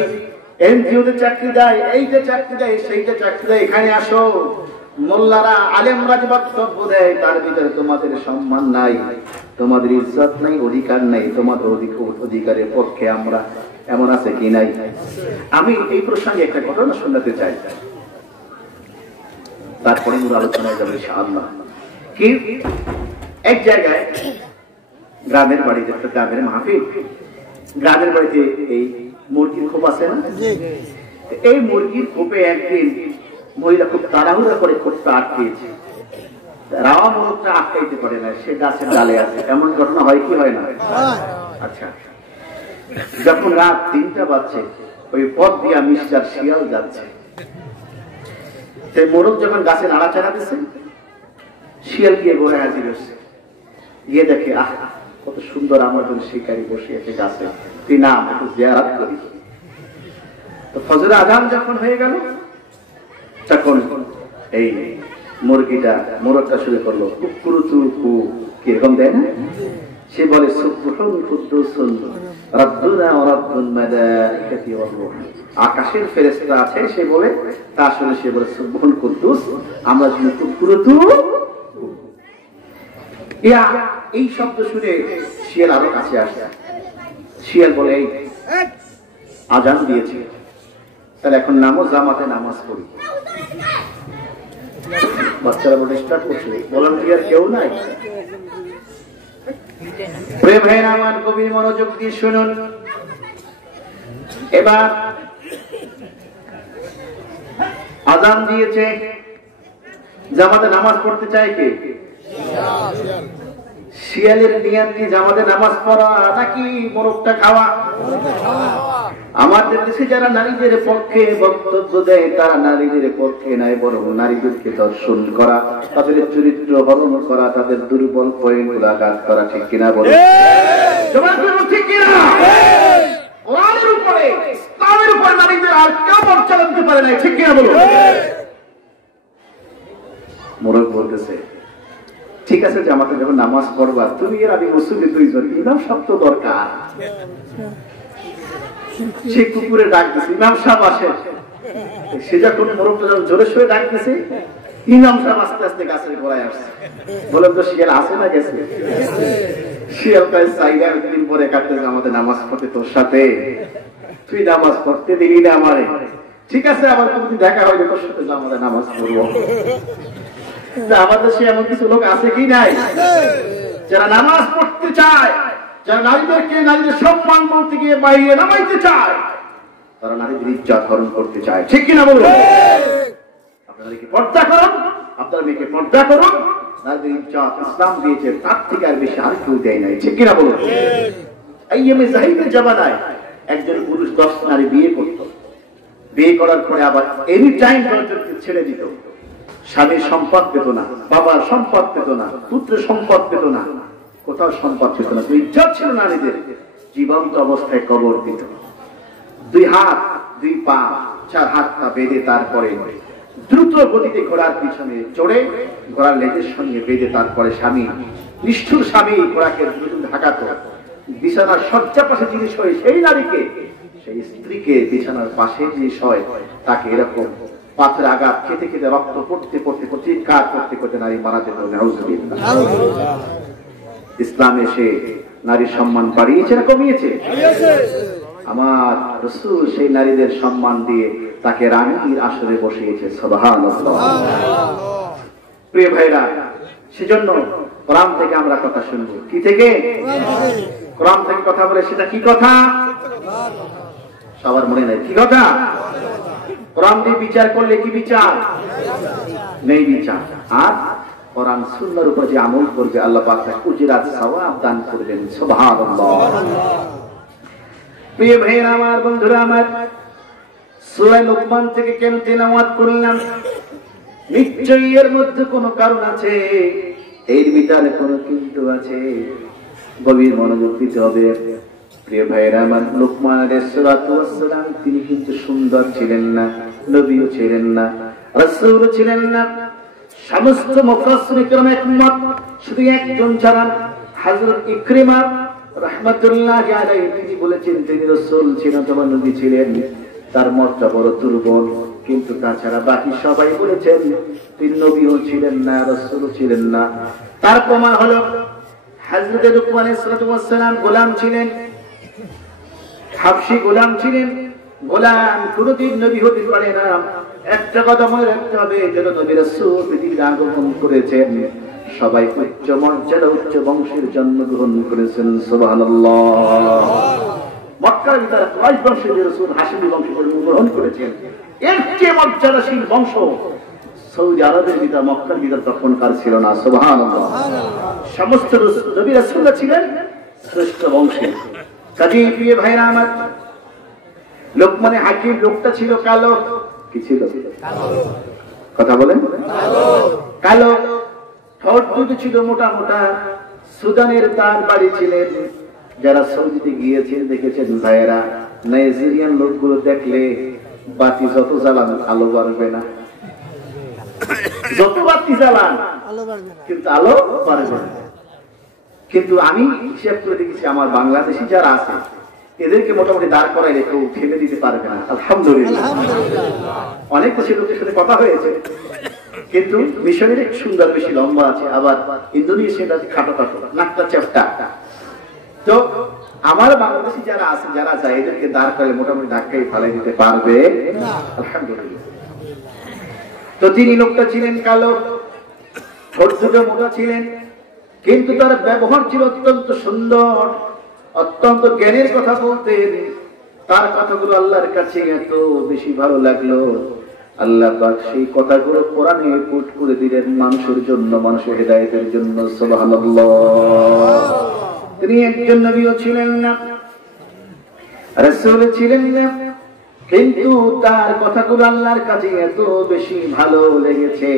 এনজিওতে চাকরি দেয়, এইটা চাকরি দেয়, সেইটা চাকরি দেয়, এখানে আসো। মোল্লারা, আলেমরা যে বক্তব্য দেয়, তার ভিতরে তোমাদের সম্মান নাই, তোমাদের ইজ্জত নাই, অধিকার নাই, তোমাদের অধিকারের পক্ষে আমরা। এমন আছে কি নাই? আমি এই প্রসঙ্গে একটা ঘটনা শোনাতে চাই, তারপরে মূল আলোচনায় যাবে ইনশাআল্লাহ। কি এক জায়গায় গ্রামের বাড়িতে, একটা গ্রামের মাহফিল, গ্রামের বাড়িতে এই মুরগির খোপ আছে না? এই মুরগির খোপে একদিন মহিলা খুব তাড়াহুড়া করে খোপটা আটকেছে, রাওয়া মোরগটা আটকাইতে পারে না, সে গাছের ডালে আছে। এমন ঘটনা হয় কি হয় না? আচ্ছা, যখন রাত ৩টা বাজছে, ওই পথ দিয়া মিস্টার শিয়াল যাচ্ছে, সেই মোরগ যখন গাছে নাড়াচাড়া দিচ্ছে, শিয়াল গিয়ে ঘোরে হাজির হচ্ছে, গিয়ে দেখে, আহ, কত সুন্দর আমার জন্য শিকারী বসে আছে গাছে, তুই নাম একটু জিয়ারত করি। তো ফজর আযান যখন হয়ে গেল, তখন এই মুরগিটা, মোরগটা শুরু করলো কুকুরুতু কু, কিরকম দেয় না? সে বলে, সুবহুন কুদ্দুসুন রাব্বুনা ওয়া রাব্বুল মালাইকাতি ওয়ার রূহ। আকাশের ফেরেশতা আছে, সে বলে, তা শুনে সে বলে, সুবহুন কুদ্দুস, আমরা শুনে কুকুরুতু। এই শব্দ শুনে শিয়াল আরো কাছে আসে। শিয়াল বলে, আযান দিয়েছে, তাহলে এখন নামো, জামাতে নামাজ পড়ি। বাচ্চারা বলে, স্টার্ট করছে, ভলান্টিয়ার কেউ নাই। প্রিয় ভাইরা আমার, গভীর মনোযোগ দিয়ে শুনুন। এবার আযান দিয়েছে, জামাতে নামাজ পড়তে চায় কে? শিয়ালের নিয়ত কি জামাতে নামাজ পড়া নাকি মোরগটা খাওয়া? আমাদের দেশে যারা নারীদের পক্ষে বক্তব্য দেয়, তারা নারীদের পক্ষে নয়, বরং নারীদেরকে দর্শন করা, তাদের চরিত্র হরণ করা, তাদের দুর্বল পয়েন্টগুলো আঘাত করা, ঠিক কিনা বলে? ঠিক কিনা? কোরআনের উপরে, ইসলামের উপরে নারীদের আর কেউ মর্যাদা চালাতে পারে না, ঠিক কিনা বলো? মোরগ বলতেছে, ঠিক আছে, জামাতে যখন নামাজ পড়বা, তুমি এর আগে মুসল্লি 2 জন, ইমাম সব তো দরকার। সে কুকুরে ডাক দিছে, ইমাম সাহেব আসেন। সে যখন মোরগটা যখন জোরে সোরে ডাক দিছে, ইমাম সাহেব আস্তে আস্তে গাছের গোড়ায় আসছে। বলেন তো শিয়াল আছে না গেছে? শিয়াল কয় চাইরা দিন পরে কাটতেছে, আমাদের নামাজ পড়তে তোর সাথে, তুই নামাজ পড়তে দিবি না আমারে, ঠিক আছে আবার কোনদিন দেখা হইলে তোর সাথে আমাদের নামাজ পড়বো। আমাদের সে এমন কিছু লোক আছে কি নাই যারা নামাজ পড়তে চায়, যারা নারীদেরকে নারীদের সম্মান বলতে গিয়ে বাইরে নামাইতে চায়, তারা নারীদের ইজ্জত হরণ করতে চায়, ঠিক কিনা বলুন? আপনাদেরকে পর্দা করুন, আপনার মেয়েকে পর্দা করুন। নারীদের ইজ্জত ইসলাম দিয়েছে, তার থেকে আর বেশি আর কেউ দেয় নাই, ঠিক কিনা বলুন? আইয়ামে জাহিলিয়াতের জামানায় একজন পুরুষ 10 নারী বিয়ে করত। বিয়ে করার পরে আবার এনি টাইম ছেড়ে দিত। স্বামীর সম্পদ পেত না, বাবার সম্পদ পেত না, পুত্রের সম্পদ পেত না, কোথাও সম্পদ পেত না। ইজ্জত ছিল নারীদের, জীবন্ত অবস্থায় কবর দিত। 2 হাত 2 পা 4 হাত পা বেঁধে তারপরে দ্রুত গতিতে ঘোড়ার পিছনে চড়ে ঘোড়ার লেজের সঙ্গে বেঁধে তারপরে স্বামী, নিষ্ঠুর স্বামী ঘোড়াকে দ্রুত ঢাকাতো। বিছানার শয্যা পাশে জিনিস হয় সেই নারীকে, সেই স্ত্রীকে বিছানার পাশে জিনিস হয়, তাকে এরকম পাথর আঘাত খেতে খেতে রক্ত পড়তে পড়তে চিৎকার করতে করতে নারী মারা যেত। ইসলাম এসে নারীর সম্মান বাড়িয়েছে না কমিয়েছে? আমার রাসূল সেই নারীদের সম্মান দিয়ে তাকে রানীর আসরে বসিয়েছে। সুবহানাল্লাহ। প্রিয় ভাইরা, সেজন্য কোরআন থেকে আমরা কথা শুনবো। কি থেকে? কোরআন থেকে কথা বলে, সেটা কি কথা? সবার মনে নাই কি কথা? কোরআন দিয়ে বিচার করলে কি বিচার? নেই বিচার। আর কোরআন সুন্নাহর উপর যে আমল করবে, আল্লাহ পাক তাকে উজরাত সওয়াব দান করবেন। সুবহানাল্লাহ। প্রিয় ভাইরা আমার, বন্ধুরা আমার, সূরা লুকমান থেকে কেন তেলাওয়াত করলাম? নিশ্চয়ই এর মধ্যে কোনো কারণ আছে, এর ভিতরে কোনো কিন্তু আছে। গভীর মনোযোগ দিতে হবে। প্রিয় ভাইরা আমার, লুকমান আলাইহিস সালাতু ওয়াস সালাম তিনি কিন্তু সুন্দর ছিলেন না, নবীও ছিলেন না, রাসূলও ছিলেন না। সমস্ত মুফাসসিরিন کرام একমত, শুধু একজন ছাড়া হযরত ইকরিমা রাহমাতুল্লাহি আলাইহি তিনি বলেছেন তিনি রাসূল ছিলেন অথবা নবী ছিলেন। তার মতটা বড় দুর্বল, কিন্তু তাছাড়া বাকি সবাই বলেছেন তিনি নবীও ছিলেন না, রাসূলও ছিলেন না। তার প্রমাণ হলো হযরত লুকমান আলাইহিস সালাতু ওয়াস সালাম গোলাম ছিলেন, হাবশী গোলাম ছিলেন। গোলাম কোনদিন নবী হতে পারে না। একটা কথা মনে রাখতে হবে, যেন নবী রাসূল পৃথিবীতে আগমন করেছেন সবাই উচ্চ মর্যাদা উচ্চ বংশের জন্মগ্রহণ করেছেন। সুবহানাল্লাহ। মক্কার ভিতরে কুরাইশ বংশের রাসূল হাশিমি বংশে জন্মগ্রহণ করেছেন। এর চেয়ে মর্যাদাশীল বংশ সৌদি আরবের ভিতর, মক্কার ভিতর তখনকার ছিল না। সুবহানাল্লাহ। সমস্ত নবী রাসূলরা ছিলেন শ্রেষ্ঠ বংশের। কাজী প্রিয় ভাইরা আমার, লোকমানে হাকিম লোকটা ছিল কালো। কি ছিল? কথা বলেন। কালো। ঠোঁট দুটো ছিল মোটা মোটা। সুদানের তার বাড়ি ছিলেন। যারা সৌদিতে গিয়েছেন দেখেছেন ভাইয়েরা, নাইজেরিয়ান লোকগুলো দেখলে বাতি যত জ্বালান আলো বাড়বে না, যত বাতি জ্বালান কিন্তু আলো বাড়বে না। কিন্তু আমি হিসাব করে দেখেছি আমার বাংলাদেশি যারা আছে এদেরকে মোটামুটি দাঁড় করাইলে কেউ ঠেলে দিতে পারবে না। আলহামদুলিল্লাহ। অনেক দেশের লোকের সাথে কথা হয়েছে, কিন্তু মিশরের এক সুন্দর বেশি লম্বা আছে, আবার ইন্দোনেশিয়াটা খাটো খাটো, নাকটা চ্যাপটা। তো আমার বাংলাদেশি যারা আছে, যারা যায়, এদেরকে দাঁড় করে মোটামুটি ধাক্কায় ফালাই দিতে পারবে। আলহামদুলিল্লাহ। তো তিনি লোকটা ছিলেন কালো, ঠোঁট দুটো মোটা ছিলেন, কিন্তু তার ব্যবহার ছিল অত্যন্ত সুন্দর, অত্যন্ত জ্ঞানের কথা বলতেন। তার কথাগুলো আল্লাহর কাছে এত বেশি ভালো লাগলো, আল্লাহ পাক সেই কথাগুলো কোরআনে পুট করে দিলেন মানুষের জন্য, মানুষের হেদায়েতের জন্য। সুবহানাল্লাহ। তিনি একজন নবীও ছিলেন না, রাসূল ছিলেন না, কিন্তু তার কথাগুলো আল্লাহর কাছে এত বেশি ভালো লেগেছে,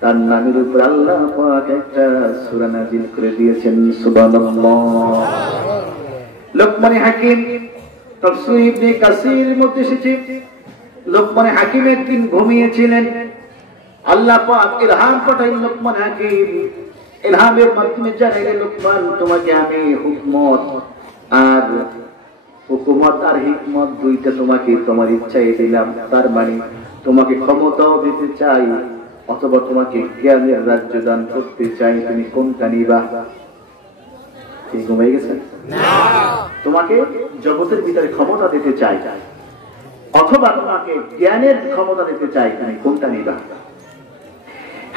তার নামের উপর আল্লাহ পাক একটা সূরা নাযিল করে দিয়েছেন। সুবহানাল্লাহ। লোকমান হাকিম তাফসীর ইবনে কাসির মধ্যে এসেছে, লোকমান হাকিম একদিন ঘুমিয়েছিলেন, আল্লাহ পাক ইলহাম পাঠালেন লোকমান হাকিম, ইলহামের মাধ্যমে জানাইলেন লোকমান তোমাকে আমি হুকমত আর হুকুমত আর হিকমত দুইটা তোমাকে তোমার ইচ্ছায় দিলাম, তার মানে তোমাকে ক্ষমতাও দিতে চাই অথবা তোমাকে জ্ঞানের রাজ্য দান করতে চাই, তুমি কোনটা নিবা? ঠিক ঘুমিয়ে গেছে? তোমাকে জগতের ভিতরে ক্ষমতা দিতে চাই অথবা তোমাকে জ্ঞানের ক্ষমতা দিতে চাই, তুমি কোনটা নিবা?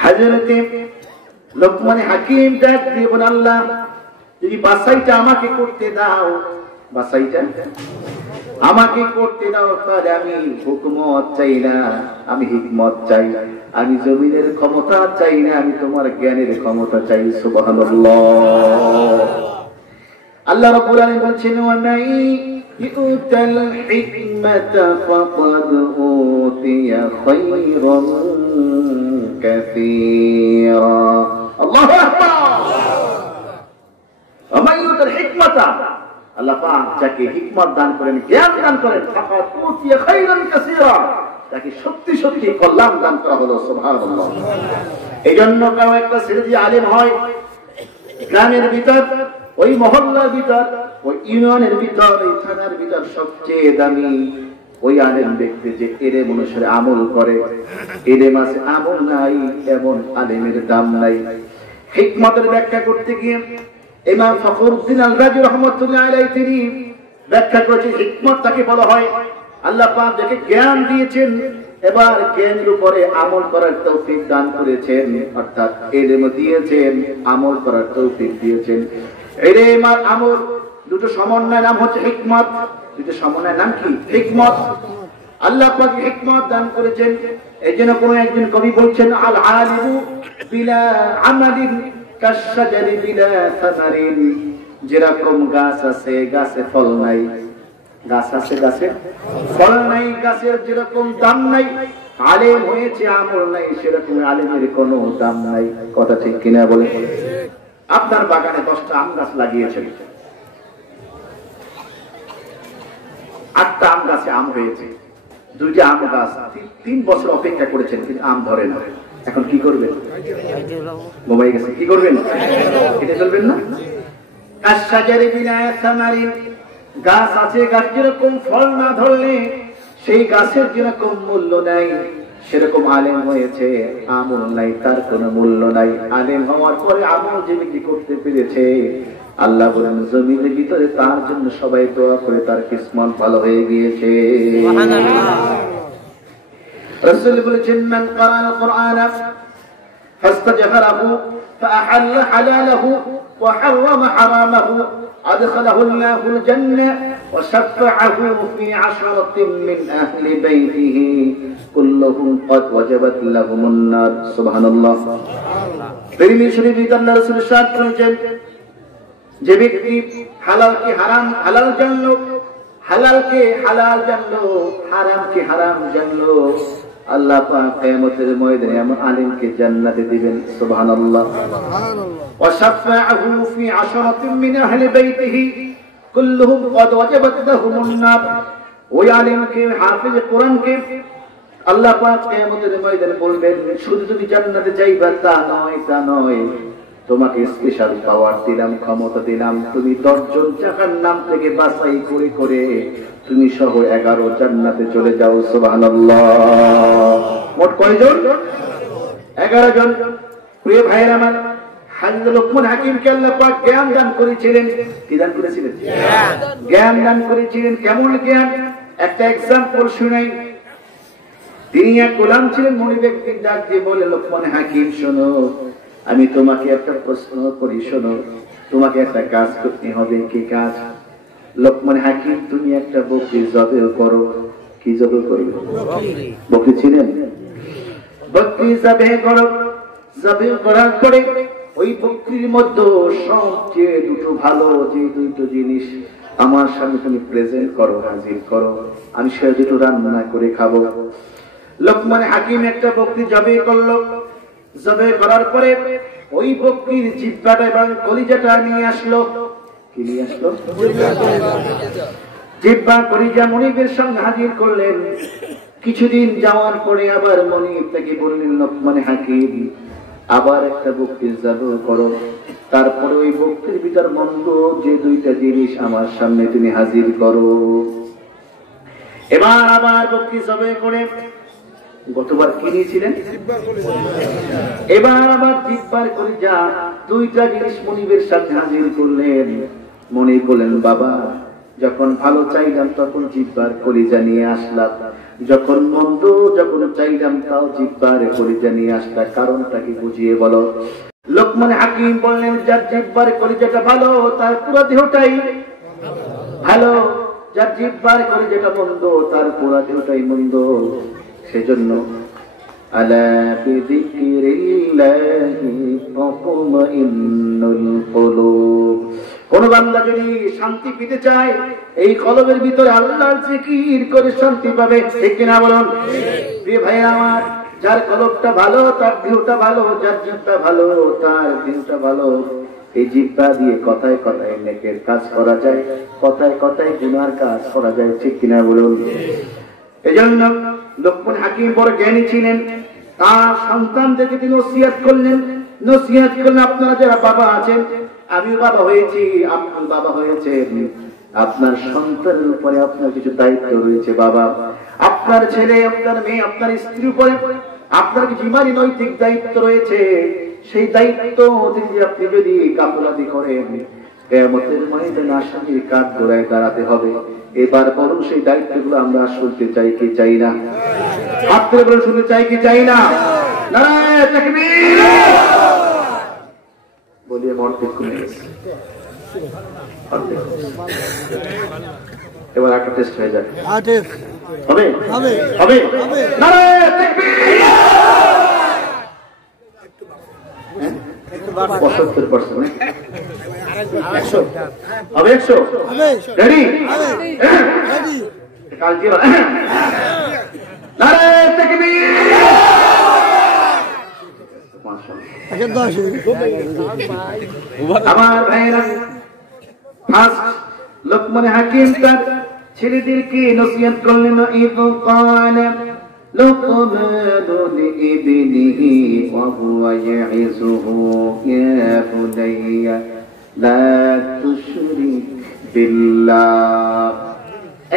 হযরতে লোকমান হাকিম ডাক দিয়ে বলেন, আল্লাহ যদি বাছাইটা আমাকে করতে দাও, বাছাইটা আমাকে করতে দাও, তাহলে আমি হুকুমত চাই না, আমি হিকমত চাই, আমি জমিনের ক্ষমতা চাই না, আমি তোমার জ্ঞানের ক্ষমতা চাই। সুবহানাল্লাহ। আল্লাহ রাব্বুল আলামিন বলছেন, ওয়া মান ইউতাল হিকমাতা ফাকাদ উতিয়া খায়রান কাসীরা। আল্লাহু আকবার। ওয়া মান ইউতাল হিকমাতা, আল্লাহ পাক যাকে হিকমত দান করেন, জ্ঞান দান করেন, ফাকাদ উতিয়া খায়রান কাসীরা, তাকে সত্যি সত্যি কল্যাণ দান করা হলো। সুবহানাল্লাহ। এইজন্য কারো একটা ছেলে যে আলেম হয়, গ্রামের ভিতর, ওই মহল্লার ভিতর, ওই ইউনিয়নের ভিতর, ওই থানার ভিতর সবচেয়ে দামি ওই আলেম ব্যক্তি যে এলেম অনুসারে আমল করে। এলেম আছে আমল নাই, এমন আলেমের দাম নাই। হিকমতের ব্যাখ্যা করতে গিয়ে ইমাম ফখরুদ্দিন আল রাজি রাহমাতুল্লাহ আলাইহি তিনি ব্যাখ্যা করেছেন, হিকমত তাকে বলা হয় আল্লাহ পাক যাকে জ্ঞান দিয়েছেন, এবার জ্ঞানের উপরে আমল করার তৌফিক দান করেছেন, অর্থাৎ ইলম দিয়েছেন, আমল করার তৌফিক দিয়েছেন। ইলম আর আমল দুটো সমন্বয় নাম হচ্ছে হিকমত। দুটো সমন্বয় নাম কি? হিকমত। আল্লাহ পাক হিকমত দান করেছেন। এইজন্য কোন একজন কবি বলছেন, আল আলিমু বিলা আমালিন কাশজারি বিলা সামারিন। যেরকম গাছ আছে, গাছে ফল নাই, গাছ আছে, গাছে ফল নাই, গাছের যেরকম দাম নাই, আলেম হয়েছে আমল নাই, সেরকম আলেমের কোনো দাম নাই। কথা ঠিক কিনা বলে? আপনার বাগানে 10টা আম গাছ লাগিয়েছেন, 8টা আম গাছে আম হয়েছে, 2টা আম গাছ 3 বছর অপেক্ষা করেছেন, কিন্তু আম ধরে না। এখন কি করবেন? ঘুমাই গেছে, কি করবেন? এটা চলবেন না। কাশজারি বিলা সামারিন, গাছ আছে, গাছ যেরকম ফল না ধরলে সেই গাছের যেরকম মূল্য নাই, সেরকম আলেম হয়েছে আমল নাই, তার কোনো মূল্য নাই। আলেম হওয়ার পরে আমল যে ব্যক্তি করতে পেরেছে, আল্লাহ বলেন জমিনের ভিতরে তার জন্য সবাই দোয়া করে, তার কিসমত ভালো হয়ে গিয়েছে। রাসূল বলেছেন, মান ক্বারাআল কুরআনা ফাস্তাজহারাহু ফাআহাল্লা হালালাহু ওয়া হারামা হারামাহু أدخله الله الجنة وشفعه في 10 من أهل بيته كلهم قد وجبت لهم النار. سبحان الله. তিরমিজি শরীফে আল্লাহর রাসূল ইরশাদ করেছেন, যে ব্যক্তি হালালকে হারাম হালাল জানলো, হালালকে হালাল জানলো, হারামকে হারাম জানলো, আল্লাহ পাক কিয়ামতের ময়দানে এমন আলেমকে জান্নাতে দিবেন। সুবহানাল্লাহ। ওয়া শাফাআহু ফি 10 মিন আহলি বাইতিহি কুল্লুহুম ক্বাদ ওয়াজাবাত লাহুমুন নার। ওই আলেমকে, হাফেজ কোরআনকে আল্লাহ পাক কিয়ামতের ময়দানে বলবেন, শুধু তুমি জান্নাতে যাইবা তা নয়, তা নয়, তোমাকে স্পেশাল পাওয়ার দিলাম, ক্ষমতা দিলাম, তুমি 10 জন জাহান্নাম থেকে বাছাই করে করে তুমি সহ 11 জান্নাতে চলে যাও। সুবহানাল্লাহ। মোট কয়জন? 11 জন। প্রিয় ভাইয়েরা আমার, হযরত লোকমান হাকিমকে আল্লাহ পাক জ্ঞান দান করেছিলেন। কি দান করেছিলেন? জ্ঞান দান করেছিলেন। কেমন জ্ঞান? একটা एग्जांपल শুনাই। তিনি এক গোলাম ছিলেন, মনি ব্যক্তি ডাক দিয়ে বলে, লোকমান হাকিম শোনো, আমি তোমাকে একটা প্রশ্ন করি, শোনো, তোমাকে একটা কাজ করতে হবে। কি কাজ? লোকমান হাকিম, তুমি একটা বকরি জবাই করো। কি জবাই করবে? বকরি ছিলেন, বকরি জবাই করো। জবাই করার পরে ওই বকরির মধ্যে সবচেয়ে দুটো ভালো যে দুটো জিনিস আমার সামনে তুমি প্রেজেন্ট করো, হাজির করো, আমি সে দুটো রান্না করে খাবো। লোকমান হাকিম একটা বকরি জবাই করলো। জবাই করার পরে ওই বকরির জিহ্বাটা এবং কলিজাটা নিয়ে আসলো। কি নিয়ে আসলো? জিহ্বা কলিজা মনিবের সঙ্গে হাজির করলেন। কিছুদিন যাওয়ার পরে আবার মনিব তাকে বললেন, লোকমান হাকিম, আবার একটা বকরি জবাই করো। তারপরে ওই ভক্তির ভিতর মন্দ যে দুইটা জিনিস আমার সামনে তুমি হাজির করো। এবার আবার ভক্তি সবে করে গতবার কি নিয়েছিলেন, এবার আবার জিব্বার করে যা দুইটা জিনিস মনিবের সাথে হাজির করলেন। মনিব বলেন, বাবা যখন ভালো চাইলাম তখন জিব্বার কলিজা নিয়ে আসলাম, যখন মন্দ যখন চাইলাম তাও জিব্বার কলিজা নিয়ে আসলাম, কারণটা কি বুঝিয়ে বলো। লোকমান হাকিম বললেন, যার জিব্বার কলিজাটা ভালো তার পুরো দেহটাই ভালো, যার জিব্বার কলিজাটা মন্দ তার পুরো দেহটাই মন্দ। সেজন্য আলা বিযিকরিল্লাহি তাতমাইন্নুল কুলুব, কোন বান্দা যদি শান্তি পেতে চায় এই কলবের ভিতরে আল্লাহর জিকির করে শান্তি পাবে, ঠিক কিনা বলুন। প্রিয় ভাই আমার, যার কলবটা ভালো তার দেহটা ভালো, যার জিহ্বা ভালো তার দেহটা ভালো। এই জিহ্বা দিয়ে কথায় কথায় নেকের কাজ করা যায়, কথায় কথায় গুনার কাজ করা যায়, ঠিক কিনা বলুন। এজন্য লোকমান হাকিম বড় জ্ঞানী ছিলেন, তার সন্তানদেরকে তিনি নসিহত করলেন। আপনারা যারা বাবা আছেন, আমি বাবা হয়েছি, আপনার বাবা হয়েছে, আপনার সন্তানের উপরে আপনার কিছু দায়িত্ব রয়েছে। বাবা, আপনার ছেলে, আপনার মেয়ে, আপনার স্ত্রীর উপরে আপনার কিছু ইমানি নৈতিক দায়িত্ব রয়েছে। সেই দায়িত্ব আপনি যদি গাফলাতি করেন, কিয়ামতের ময়দানে আসামির কাঠ গড়ায় দাঁড়াতে হবে। এবার বলুন, সেই দায়িত্বগুলো আমরা শুনতে চাই কি চাই না? হাত তুলে বলে শুনতে চাই কি চাই না? নারায়ে তাকবীর বলিয়ে অর্ধেক কমে গেছে। এবার একটা টেস্ট হয়ে যাবে, হবে হবে হবে। নারায়ে তাকবীর। 75% 100 হবে, 100 রেডি রেডি কাল দিয়ে নারায়ে তাকবীর। আমার ভাইরা, ফার্স্ট লোকমান হাকিম তার ছেলেদেরকে নসিহত করলেন। ইয ক্বালা লুকমানু লিইবনিহি ওয়া হুয়া ইয়াইযুহু ইয়া বুনাইয়া লা তুশরিক বিল্লাহ।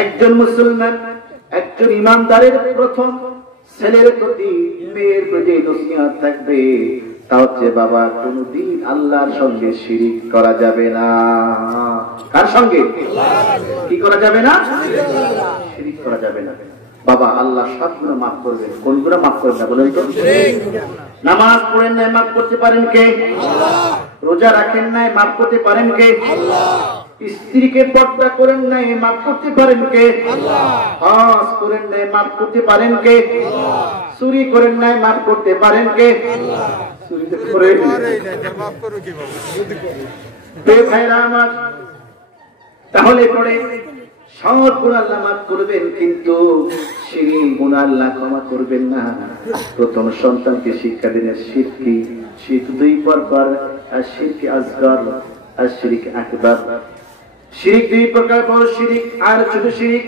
একজন মুসলমান, একজন ইমানদারের প্রথম ছেলের প্রতি, মেয়ের প্রতি নসিহত থাকবে, তা হচ্ছে বাবা কোনদিন আল্লাহর সঙ্গে শিরিক করা যাবে না। কার সঙ্গে কি করা যাবে না? শিরিক করা যাবে না। বাবা আল্লাহ সব গুনাহ মাফ করবেন, কোন গুনাহ মাফ করবেন না বলেন তো? নামাজ পড়েন নাই মাফ করতে পারেন কে? আল্লাহ। রোজা রাখেন নাই মাফ করতে পারেন কে? আল্লাহ। স্ত্রীকে পর্দা করেন নাই মাফ করতে পারেন কে? আল্লাহ। হজ করেন নাই মাফ করতে পারেন কে? আল্লাহ। চুরি করেন নাই মাফ করতে পারেন কে? আল্লাহ। চুরি তো করে মাফ করো কিভাবে? ভাইরা আমার, তাহলে পরে সব গুনাহ আল্লাহ মাফ করবেন, কিন্তু শিরিক গুনাহ আল্লাহ ক্ষমা করবেন না। প্রথম সন্তানকে শিক্ষা দিন শিরক কি, শিরক দুই প্রকার, শিরক আসগর আর শিরক আকবার। শিরক দুই প্রকার, বড় শিরক আর ছোট শিরক।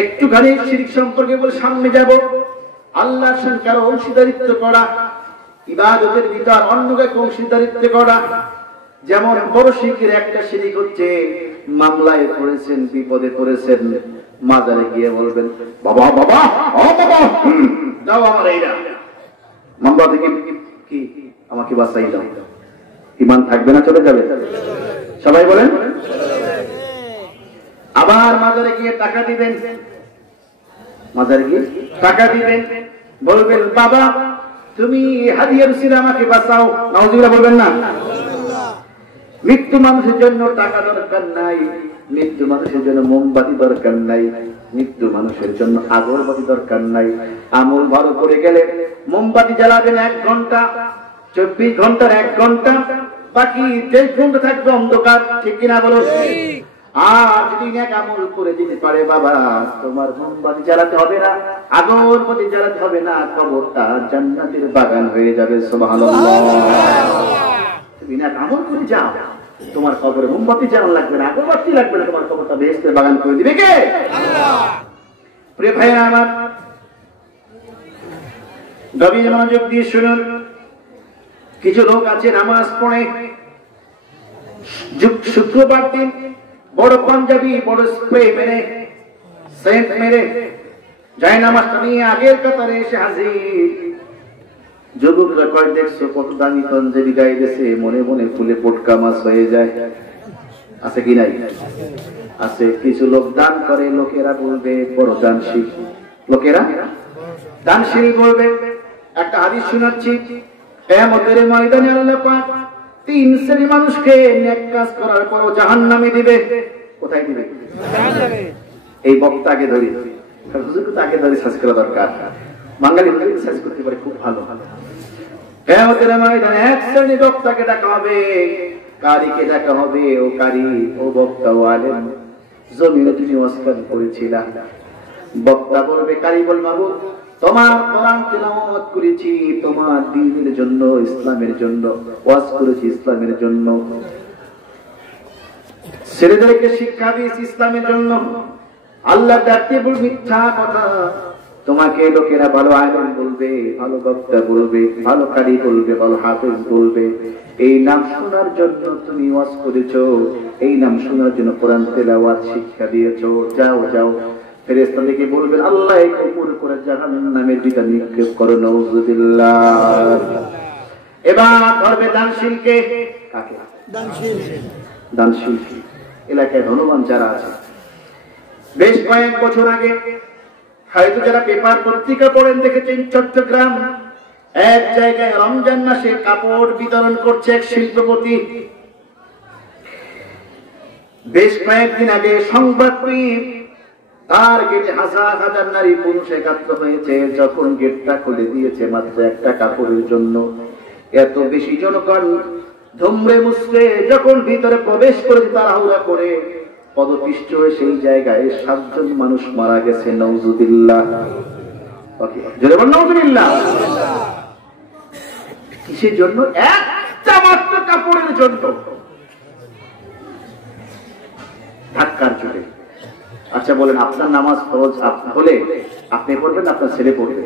একটুখানি শিরক সম্পর্কে বলে সামনে যাব। আল্লাহর সঙ্গে কারো অংশীদারিত্ব করা, ইবাদতের ভিতর অন্য কাউকে অংশীদারিত্ব করা। যেমন বড় শিরকের একটা শিরক হচ্ছে, মামলায় পড়েছেন, বিপদে পড়েছেন, মাজারে গিয়ে বলবেন, বাবা বাবা ও বাবা দাও আমার এইটা, মামলা থেকে কি আমাকে বাঁচাই দাও। ঈমান থাকবে না চলে যাবে? সবাই বলেন। আবার মাজারে গিয়ে টাকা দিবেন, মাজারে গিয়ে টাকা দিবেন, বলবেন বাবা তুমি হাদিয়া রসিদ আমাকে বাঁচাও। নাউজুবিল্লাহ বলবেন না? মৃত্যু মানুষের জন্য টাকা দরকার নাই, মৃত্যু মানুষের জন্য মোমবাতি দরকার নাই, মৃত্যু মানুষের জন্য আগরবাতি দরকার নাই। আমল ভালো করে গেলে মোমবাতি জ্বালাবেন 1 ঘন্টা, 24 ঘন্টার 1 ঘন্টা, বাকি 23 ঘন্টা থাকবে অন্ধকার, ঠিক কিনা বলো? আর যদি নেক আমল করে দিতে পারে বাবা, তোমার মোমবাতি জ্বালাতে হবে না, আগরবাতি জ্বালাতে হবে না, কবরটা জান্নাতের বাগান হয়ে যাবে। সুবহানাল্লাহ। বিনা আমল করে যাও, তোমার কবরে মোমবাতি জ্বালানো লাগবে না, আগরবাতি লাগবে না, তোমার কবরটা বেহেশতের বাগান করে দিবে কে? আল্লাহ। প্রিয় ভাইরা আমার, গভীর মনোযোগ দিয়ে শুনুন। কিছু লোক আছে নামাজ পড়ে শুক্রবার দিন বড় পাঞ্জাবি বড় স্প্রে মেরে সেন্ট মেরে যায় নামাজটা নিয়ে আগের কাতারে এসে হাজির। যুবকরা কয় দেখছো কত দামি পাঞ্জাবি গায়ে দিয়েছে, মনে মনে ফুলে পটকা মাছ হয়ে যায়। আছে কি নাই? আছে। কিছু লোক দান করে, লোকেরা বলবে বড় দানশীল, লোকেরা দানশীল বলবে। একটা হাদিস শোনাচ্ছি, কিয়ামতের ময়দানে আল্লাহ পাক তিন শ্রেণীর মানুষকে নেক কাজ করার পর জাহান্নামে দিবে। কোথায় দিবে? জাহান্নামে। এই বক্তাকে ধরি, হুজুরকে তাকে ধরে সার্চ করা দরকার। বাঙালি সার্চ করতে পারে, খুব ভালো। কিয়ামতের ময়দানে এক শ্রেণীর বক্তাকে ডাকা হবে, কারীকে ডাকা হবে। ও কারী, ও বক্তা, ও আলেম, জমিনে তুমি ওয়াজ করেছিলা। বক্তা বলবে, কারী বল, মাবুদ তোমার কোরআন তেলাওয়াত করেছি তোমার দ্বীনের জন্য, ইসলামের জন্য ওয়াজ করেছি, ইসলামের জন্য ছেলেদেরকে শিক্ষা দিয়েছি, ইসলামের জন্য। আল্লাহ ডাকতে বল মিথ্যা কথা, তোমাকে লোকেরা ভালো আলেম বলবে, ভালো বক্তা বলবে, ভালো কারী বলবে, ভালো হাফেজ বলবে। এই নাম শোনার জন্য তুমি ওয়াজ করেছো, এই নাম শোনার জন্য কোরআন তেলাওয়াত শিক্ষা দিয়েছো। যাও যাও। ফেরেশতাদেরকে বলবেন আল্লাহ একে উপর করে জাহান্নামের ভিতরে নিক্ষেপ করো। নাউযুবিল্লাহ। এবার ধরবে দানশীলকে। কাকে? দানশীল। দানশীল এলাকায় ধনবান যারা আছে। বেশ কয়েক বছর আগে হয়তো যারা পেপার পত্রিকা পড়েন দেখেছেন, চট্টগ্রাম এক জায়গায় রমজান মাসে কাপড় বিতরণ করছে এক শিল্পপতি। বেশ কয়েকদিন আগে সংবাদ পেয়ে তার গেটে হাজার হাজার নারী পুরুষ একত্র হয়েছে। যখন গেটটা খুলে দিয়েছে মাত্র একটা কাপড়ের জন্য, এত বেশি জনগণ ধুমড়ে মুচড়ে যখন ভিতরে প্রবেশ করেছে তাড়াহুড়া করে, পদপিষ্ট হয়ে সেই জায়গায় 7 জন মানুষ মারা গেছে। নাউযুবিল্লাহ। জোরে বল নাউযুবিল্লাহ। কিসের জন্য? একটা মাত্র কাপড়ের জন্য, ধাক্কার জোরে। আচ্ছা বলেন, আপনার নামাজ ফরজ হলে আপনি পড়বেন, আপনার ছেলে পড়বে,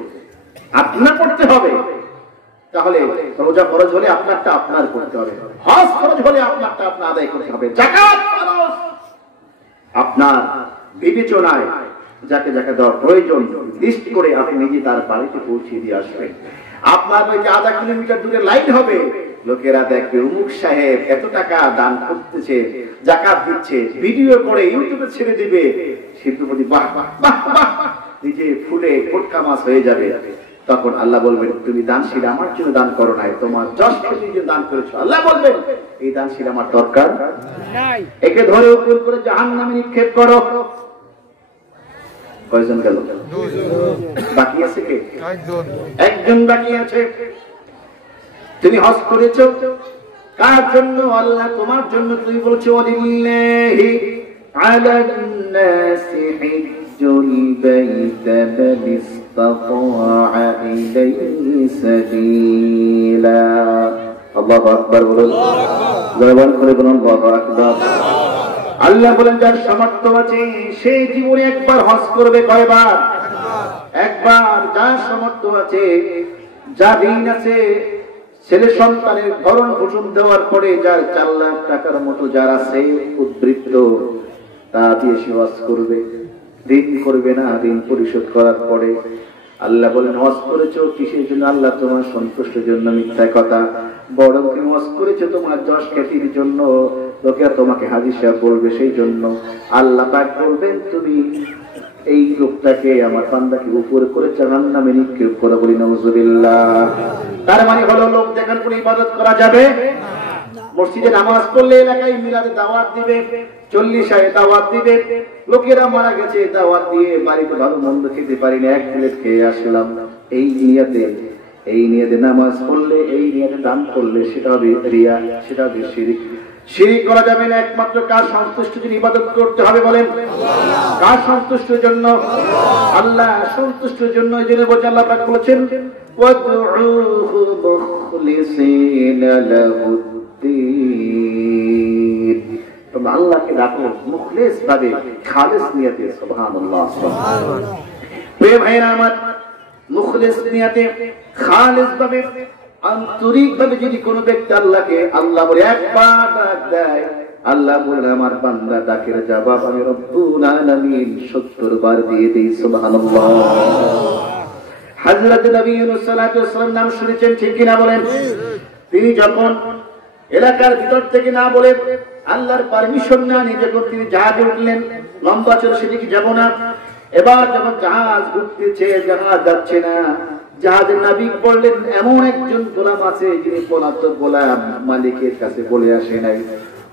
আপনার পড়তে হবে। তাহলে রোজা ফরজ হলে আপনারটা আপনার করতে হবে, হজ ফরজ হলে আপনারটা আপনার আদায় করতে হবে, যাকাত ফরজ আপনার বিবেচনায় যাকে যাকে দেওয়ার প্রয়োজন লিস্ট করে আপনি নিজে তার বাড়িতে পৌঁছে দিয়ে আসবেন। আপনার বাড়িতে 1/2 কিলোমিটার দূরে লাইট হবে, লোকেরা দেখবে অমুক সাহেব এত টাকা দান করতেছে, যাকাত দিচ্ছে, ভিডিও করে ইউটিউবে ছেড়ে দিবে। শিল্পপতি বাহ বাহ বাহ বাহ নিজে ফুলে পটকা মাছ হয়ে যাবে। তখন আল্লাহ বলবেন তুমি দানশীল আমার জন্য দান করো নাই, তোমার যশ খেতে যে দান করেছো। আল্লাহ বলবেন এই দানশীল আমার দরকার নাই, একে ধরে উপর করে জাহান্নামে নিক্ষেপ করো। কয়জন গেল? বাকি আছে কে? একজন বাকি আছে। তুমি হজ করেছো কার জন্য? আল্লাহ তোমার জন্য। তুমি বলছো ওয়ালিল্লাহি আলান নাসি হিজ্জুল বাইতা মান ইসতাতাআ ইলাইহি সাবিলা। আল্লাহু আকবার বলুন, জবান করে বলুন আল্লাহু আকবার। আল্লাহ বলেন যার সামর্থ্য আছে সে জীবনে একবার হজ করবে। কয়বার? একবার। যার সামর্থ্য আছে, যার ঋণ আছে, ছেলে সন্তানের ভরণ পোষণ দেওয়ার পরে যার 4 লাখ টাকার মতো যার আছে উদ্বৃত্ত, তা দিয়ে সে হজ করবে। ঋণ করবে না, ঋণ পরিশোধ করার পরে। আল্লাহ বলেন হজ করেছো কিসের জন্য? আল্লাহ তোমার সন্তুষ্টির জন্য। মিথ্যা কথা। বরং তুমি হজ করেছো তোমার যশ খ্যাতির জন্য, লোকেরা তোমাকে হাজী সাহেব বলবে সেই জন্য। আল্লাহ পাক বলবেন তুমি এই লোকটাকে আমার বান্দাকে উপরে করে জাহান্নামে নিক্ষেপ করে। বলি নাউযুবিল্লাহ। তার মানে হলো লোক দেখার কোনো ইবাদত করা যাবে না। মসজিদে নামাজ পড়লে এলাকায় মিলাদে দাওয়াত দিবে, 40 দাওয়াত দিবে। লোকেরা মারা গেছে দাওয়াত দিয়ে বাড়িতে ভালো মন্দ খেতে পারি না, 1 প্লেট খেয়ে আসলাম। এই নিয়তে নামাজ পড়লে, এই নিয়তে দান করলে সেটা হবে রিয়া, সেটা হবে শিরক। শিরক করা যাবে না। একমাত্র কার সন্তুষ্টির জন্য ইবাদত করতে হবে বলেন? কার সন্তুষ্টির জন্য? আল্লাহ সন্তুষ্টির জন্য। এই জন্য বলছে আল্লাহ পাক বলেছেন ওয়াদউহু মুখলিসিনা লাহুদ্দীন। তোমরা আল্লাহকে ডাকো মুখলিস ভাবে, খালিস নিয়তে। সুবহানাল্লাহ সুবহানাল্লাহ। প্রিয় ভাইরা আমার, মুখলিস নিয়তে খালিস ভাবে আন্তরিকভাবে যদি কোনো ব্যক্তি আল্লাহকে আল্লাহ বলে একবার ডাক দেয়, আল্লাহ বলে আমার বান্দা ডাকের জবাব আমি রব্বুল আলামিন 70 বার দিয়ে দেই। সুবহানাল্লাহ। হযরত নবী ইউনূস সাল্লাল্লাহু আলাইহি ওয়াসাল্লাম নাম শুনেছেন, ঠিক কিনা বলেন? তিনি যখন এলাকার ভিতর থেকে না বলে আল্লাহর পারমিশন না নিয়ে যখন তিনি জাহাজে উঠলেন, লম্বা চলে সেদিকে যাব না, এবার যখন জাহাজ ঘুরতেছে, জাহাজ যাচ্ছে না, জাহাজের নাবিক বললেন এমন একজন গোলাম আছে যিনি পলাতক গোলাম, মালিকের কাছে বলে আসে নাই,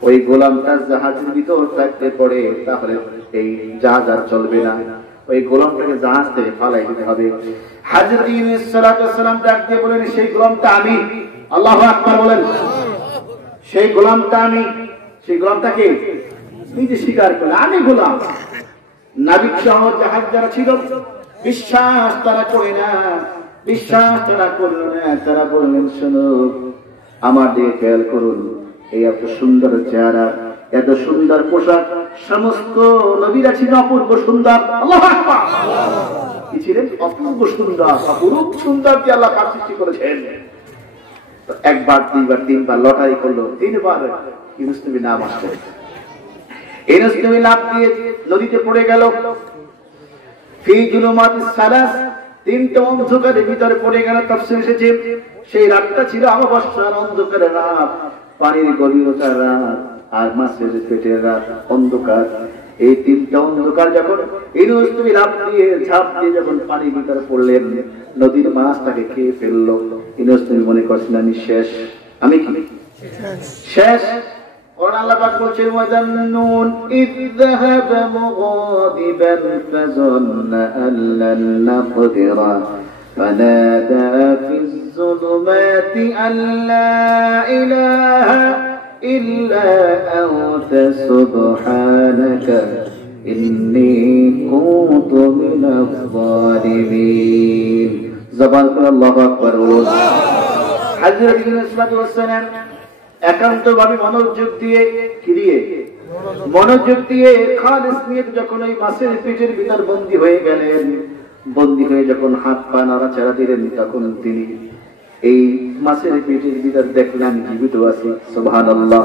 ওই গোলামটা জাহাজের ভিতর থাকতে পড়ে তাহলে এই জাহাজ আর চলবে না, ওই গোলামটাকে জাহাজ থেকে ফালাই দিতে হবে। হযরত ইউনূস সাল্লাল্লাহু আলাইহি ওয়াসাল্লাম ডাক দিয়ে বলেন সেই গোলামটা আমি। আল্লাহু আকবার বলেন। সেই গোলামটা আমি। সেই গোলামটাকে নিজে স্বীকার করলেন আমি গোলাম। নাবিক সহ জাহাজ যারা ছিল বিশ্বাস তারা করে না, বিশ্বাস তারা করলো না, তারা বললেন শোনো আমার দিকে খেয়াল করুন, এই এত সুন্দর চেহারা, এত সুন্দর পোশাক, সমস্ত নবীরা ছিলেন অপূর্ব সুন্দর। আল্লাহু আকবার। কি ছিলেন? অপূর্ব সুন্দর, অপরূপ সুন্দর যে আল্লাহ পাক সৃষ্টি করেছেন। তো একবার দুইবার তিনবার লটারি করলো, তিনবার ইউনূস নবী নাম আসলো। ইউনূস নবী লাফ দিয়ে নদীতে পড়ে গেল। ফি জুলুমাতিস সালাস, তিনটা অন্ধকারের ভিতরে পড়ে গেল। তাফসীরে এসেছে সেই রাতটা ছিল অমাবস্যার অন্ধকারের রাত, পানির গভীরতার রাত, আর মাছের পেটের রাত, অন্ধকার। এই তিনটা অন্ধকার যখন ইউনূস নবী লাফ দিয়ে ঝাঁপ দিয়ে যখন পানির ভিতরে পড়লেন, নদীর মাছ তাকে খেয়ে ফেললো। ইউনূস নবী মনে করছেন আমি শেষ, আমি কি শেষ। কোরআন আল্লাহ পাক বলছেন ওয়াজান্নুন ইয যাহাবা মুগাদিবান ফাযান্না আন লান নাকদিরা ফানাদা ফিজ যুলুমাতি আন লা ইলাহা ইল্লা আনতা সুবহানাকা ইন্নী কুনতু মিনাজ জালিমিন। জবান করে আল্লাহু আকবার। হযরত ইউনূস সাল্লাল্লাহু আলাইহি ওয়াসাল্লাম একান্তভাবে মনোযোগ দিয়ে খালিস নিয়ে যখন ওই মাছের পেটের ভিতর বন্দী হয়ে গেলেন, বন্দী হয়ে যখন হাত পা নাড়াচাড়া দিলেন, তখন তিনি এই মাছের পেটের ভিতর দেখলেন জীবিত আছে। সুবহানাল্লাহ।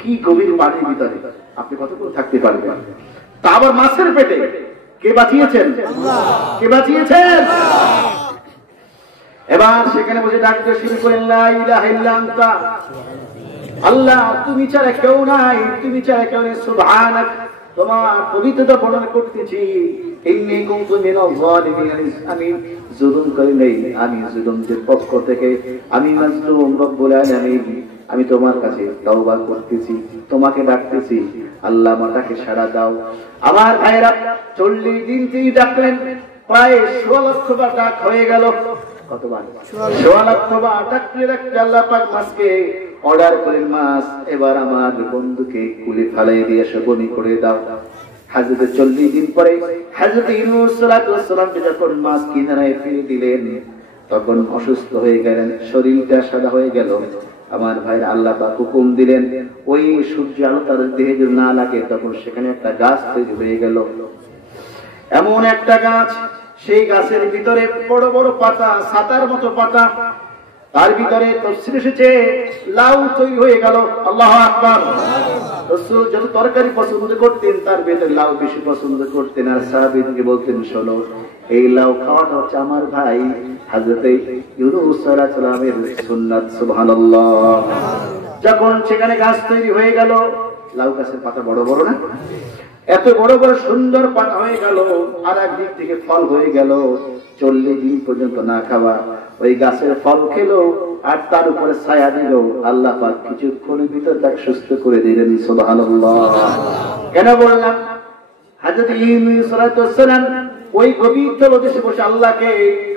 কি গভীর পানির ভিতরে আপনি কতক্ষণ থাকতে পারবেন? তা আবার মাছের পেটে। কে বাঁচিয়েছেন? কে বাঁচিয়েছেন? এবার সেখানে বসে ডাকতে শুরু করেন লা ইলাহা ইল্লা আনতা, আল্লাহ তুমি ছাড়া কেউ নাই, তুমি ছাড়া কেউ নেই, সুবহানাক তোমার পবিত্রতা বর্ণনা করতেছি। ইন্নী কুনতু মিনাজ জালিমিন, আমি জুলুম করি নাই, আমি জুলুমদের পক্ষ থেকে, আমি মাজলুম। রব্বুল আলামিন আমি তোমার কাছে তওবা করতেছি, তোমাকে ডাকতেছি, আল্লাহ আমাকে সাড়া দাও। আমার ভাইরা 40 দিন তিনি ডাকলেন, প্রায় 16 লক্ষ বার ডাক হয়ে গেল। কতবার? 16 লক্ষ বার ডাকতে ডাকতে আল্লাহ পাক মাছকে অর্ডার করেন, মাছ এবার আমার বন্ধুকে কুলে ফালাই দিয়ে বনি করে দাও। হযরত 40 দিন পরে হযরত ইউনূস সাল্লাল্লাহু আলাইহি ওয়াসাল্লামকে যখন মাছ কিনারায় ফিরে দিলেন, তখন অসুস্থ হয়ে গেলেন, শরীরটা সাদা হয়ে গেল। আমার ভাইরা আল্লাহ পাক হুকুম দিলেন ওই সূর্য আলো তার দেহে যদি না লাগে, তখন সেখানে একটা গাছ তৈরি হয়ে গেল। এমন একটা গাছ, সেই গাছের ভিতরে বড় বড় পাতা, ছাতার মতো পাতা, তার ভিতরে তাফসীরে এসেছে লাউ তৈরি হয়ে গেল। আল্লাহু আকবার। রাসূল যত তরকারি পছন্দ করতেন তার ভিতরে লাউ বেশি পছন্দ করতেন, আর সাহাবীদেরকে বলতেন শোনো এই লাউ খাওয়াটা হচ্ছে আমার ভাই হযরত ইউনূস সাল্লাল্লাহু আলাইহি ওয়াসাল্লামের সুন্নাত। সুবহানাল্লাহ। যখন সেখানে গাছ তৈরি হয়ে গেল, লাউ গাছের পাতা বড় বড় না, এত বড় বড় সুন্দর পাতা হয়ে গেল, আর একদিক থেকে ফল হয়ে গেল। 40 দিন পর্যন্ত না খাওয়া ওই গাছের ফল খেলো, আর তার উপরে ছায়া দিল। আল্লাহ পাক কিছুক্ষণের ভিতর তাকে সুস্থ করে দিলেন। সুবহানাল্লাহ। কেন বললাম? হযরত ইউনূস সাল্লাল্লাহু আলাইহি ওয়াসাল্লাম ওই গভীর তলদেশে বসে আল্লাহকে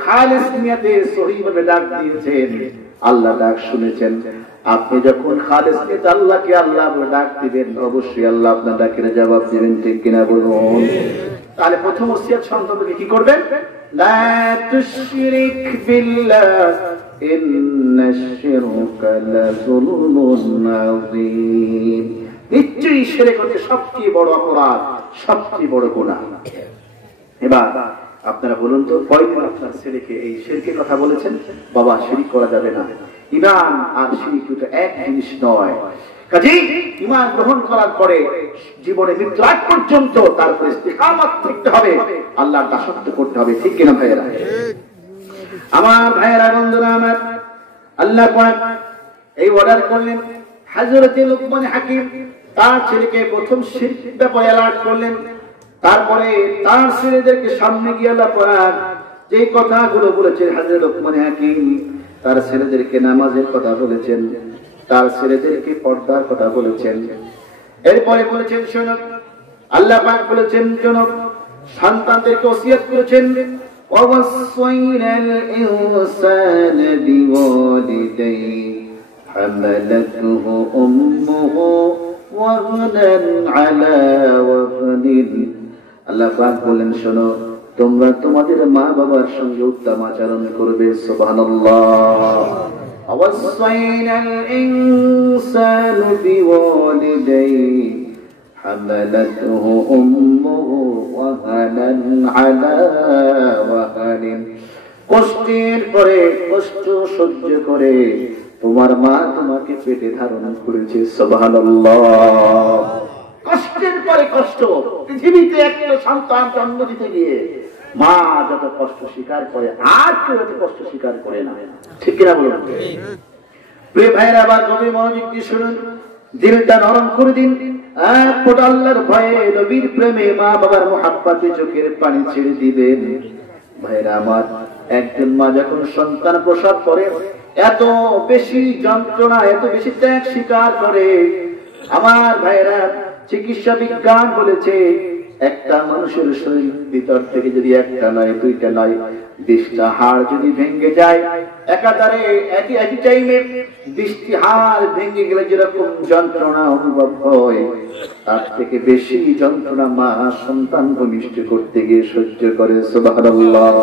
খালিস নিয়তে সহিভাবে ডাক দিয়েছেন, আল্লাহ ডাক শুনেছেন। আপনি যখন খালিস নিয়তে আল্লাহকে আল্লাহ বলে ডাক দিবেন, অবশ্যই আল্লাহ আপনার ডাকের জবাব দিবেন। ঠিক কিনা বলুন? তাহলে প্রথম ওসিয়ত সন্তানকে কি করবেন? লা তুশরিক বিল্লাহ ইন্নাশ শিরকা লাযুলমুন আযীম। নিশ্চয়ই শিরক হচ্ছে সবচেয়ে বড় অপরাধ, সবচেয়ে বড় গুনাহ। এবার আপনারা বলুন তো কয়দিন আপনার ছেলেকে এই শিরকের কথা বলেছেন? বাবা শিরক করা যাবে না। ঈমান আর শিরক দুটো এক জিনিস নয়। কাজেই ঈমান গ্রহণ করার পরে জীবনে মৃত্যুর আগ পর্যন্ত তার উপর ইস্তিকামত থাকতে হবে, আল্লাহর দাসত্ব করতে হবে। ঠিক কিনা ভাইয়েরা? আমার ভাইয়েরা, বন্ধুরা আমার, আল্লাহ পাক এই অর্ডার করলেন। হযরত লুকমান হাকিম তার ছেলেকে প্রথম শিরকের ব্যাপারে অ্যালার্ট করলেন। তারপরে তার ছেলেদেরকে সামনে গিয়ে আল্লাহ পাক যে কথাগুলো বলেছেন, হযরত লুকমান হাকিম তার ছেলেদেরকে নামাজের কথা বলেছেন, তার ছেলেদেরকে পর্দার কথা বলেছেন। এরপরে বলেছেন শোনো, আল্লাহ পাক বলেছেন শোনো, সন্তানদেরকে ওসিয়ত করেছেন, ওয়াসাইনাল ইনসানা বিওয়ালিদাইহি হামালাতুহু উম্মুহু ওয়াহনান আলা ওয়াহনিন। আল্লাহ পাক বলেন শোনো, তোমরা তোমাদের মা বাবার সঙ্গে উত্তম আচরণ করবে। সুবহানাল্লাহ। وَوَصَّيْنَا الْإِنسَانَ بِوَالِدَيْهِ حَمَلَتْهُ أُمُّهُ وَهَنًا عَلَى وَهَنٍ। কষ্টের পরে কষ্ট সহ্য করে তোমার মা তোমাকে পেটে ধারণ করেছে। সুবহানাল্লাহ। কষ্টের পরে কষ্ট। পৃথিবীতে একটা সন্তান জন্ম দিতে গিয়ে মা যত কষ্ট স্বীকার করে আর কেউ এত কষ্ট স্বীকার করে না। ঠিক কিনা বলুন? প্রিয় ভাইরা, আবার গভীর মনোযোগ দিয়ে শুনুন, দিলটা নরম করে দিন। এক ফোঁট আল্লাহর ভয়ে, নবীর প্রেমে, মা বাবার মুহাব্বতে চোখের পানি ছেড়ে দিবেন। ভাইরা আমার, একজন মা যখন সন্তান প্রসব করে এত বেশি যন্ত্রণা, এত বেশি ত্যাগ স্বীকার করে। আমার ভাইরা, চিকিৎসা বিজ্ঞান বলেছে একটা মানুষের শরীর ভিতর থেকে যদি একটা নয়, দুইটা নয়, 20টা হাড় যদি ভেঙে যায় একাধারে একই টাইমে, 20টি হাড় ভেঙে গেলে যেরকম যন্ত্রণা অনুভব হয়, তার থেকে বেশি যন্ত্রণা মা সন্তান ভূমিষ্ঠ করতে গিয়ে সহ্য করে। সুবহানাল্লাহ।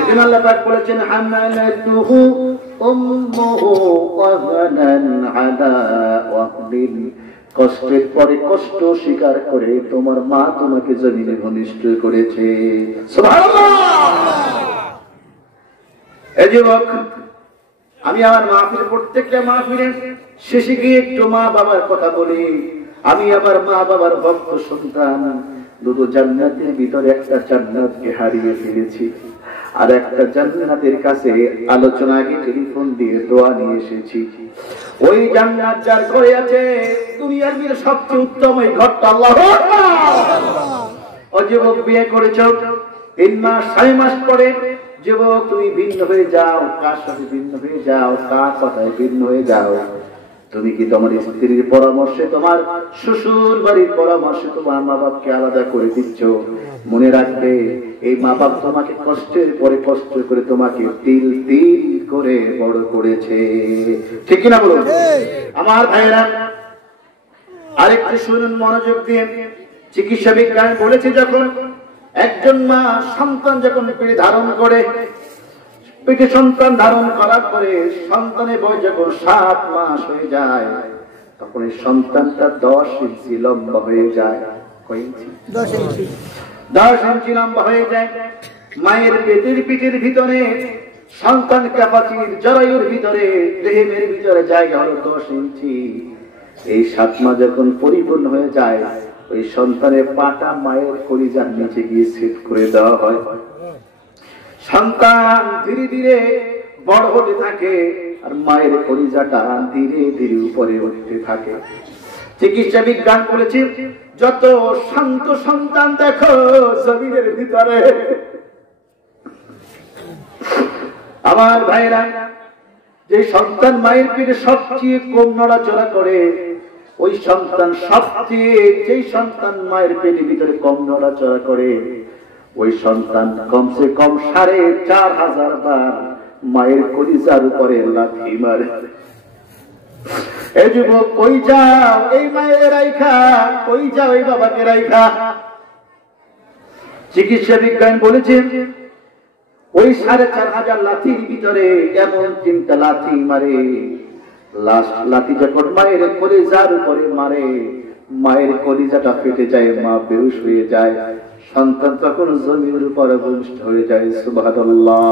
এজন্য আল্লাহ পাক বলেছেন, হামালাতুহু উম্মুহু ওয়াহনান আলা ওয়াহনিন। কষ্টের পরে কষ্ট স্বীকার করে তোমার মা তোমাকে জমিনে ভূমিষ্ঠ করেছে। সুবহানাল্লাহ। এই যুবক, আমি আমার মাহফিলে, প্রত্যেকটা মাহফিলে শেষে গিয়ে একটু মা বাবার কথা বলি। আমি আমার মা বাবার ভক্ত সন্তান, দুটো জান্নাতের ভিতরে একটা জান্নাতকে হারিয়ে ফেলেছি, আর একটা জান্নাতের কাছে আলোচনা আগে টেলিফোন দিয়ে দোয়া নিয়ে এসেছি। ওই জান্নাত যার ঘরে আছে, দুনিয়ার ভিতরে সবচেয়ে উত্তম এই ঘরটা আল্লাহর। ও যুবক, বিয়ে করেছ 3 মাস 6 মাস পরে যুবক তুমি ভিন্ন হয়ে যাও, কার সাথে ভিন্ন হয়ে যাও, কার কথায় ভিন্ন হয়ে যাও। তুমি কি তোমার স্ত্রীর পরামর্শে, তোমার শ্বশুর বাড়ির পরামর্শে তোমার মা বাপকে আলাদা করে দিচ্ছ? মনে রাখবে, এই মা বাপ তোমাকে কষ্টের পরে কষ্ট করে তোমাকে তিল তিল করে বড় করেছে। ঠিক কিনা বলুন আমার ভাইয়েরা? আরেকটু শুনুন মনোযোগ দিয়ে। চিকিৎসা বিজ্ঞান বলেছে, যখন একজন মা সন্তান যখন পেটে ধারণ করে, পেটে সন্তান ধারণ করার পরে সন্তানের বয়স যখন 7 মাস হয়ে যায়, তখন এই সন্তানটা 10 ইঞ্চি লম্বা হয়ে যায়। কয় ইঞ্চি? 10 ইঞ্চি লম্বা হয়ে যায়। মায়ের পিঠের ভিতরে সন্তান ক্যাপাচির জরায়ুর ভিতরে, দেহের ভিতরে জায়গা হলো 10 ইঞ্চি। এই 7 মাস যখন পরিপূর্ণ হয়ে যায়, ওই সন্তানের পাটা মায়ের কলিজার নিচে গিয়ে সেট করে দেওয়া হয়। সন্তান ধীরে ধীরে বড় হতে থাকে, আর মায়ের কলিজাটা ধীরে ধীরে উপরে উঠতে থাকে। চিকিৎসা বিজ্ঞান বলেছে, যত শান্ত সন্তান দেখো জমিনের ভিতরে, আমার ভাইরা, যে সন্তান মায়ের পেটে সবচেয়ে কম নড়াচড়া করে, ওই সন্তান সবচেয়ে, যেই সন্তান মায়ের পেটের ভিতরে কম নড়াচড়া করে, ওই সন্তান কমসে কম 4500 বার মায়ের কলিজার উপরে লাথি মারে। এই যুবক, কই যাও এই মায়ের রাইখা, কই যাও এই বাবাকে রাইখা? চিকিৎসা বিজ্ঞান বলেছেন, ওই 4500 লাথির ভিতরে এমন 3টা লাথি মারে, লাস্ট লাথি যখন মায়ের কলিজার উপরে মারে, মায়ের কলিজাটা ফেটে যায়, মা বেহুশ হয়ে যায়। সন্তান তখন জমির উপরে ভূমিষ্ঠ হয়ে যায়। সুবহানাল্লাহ।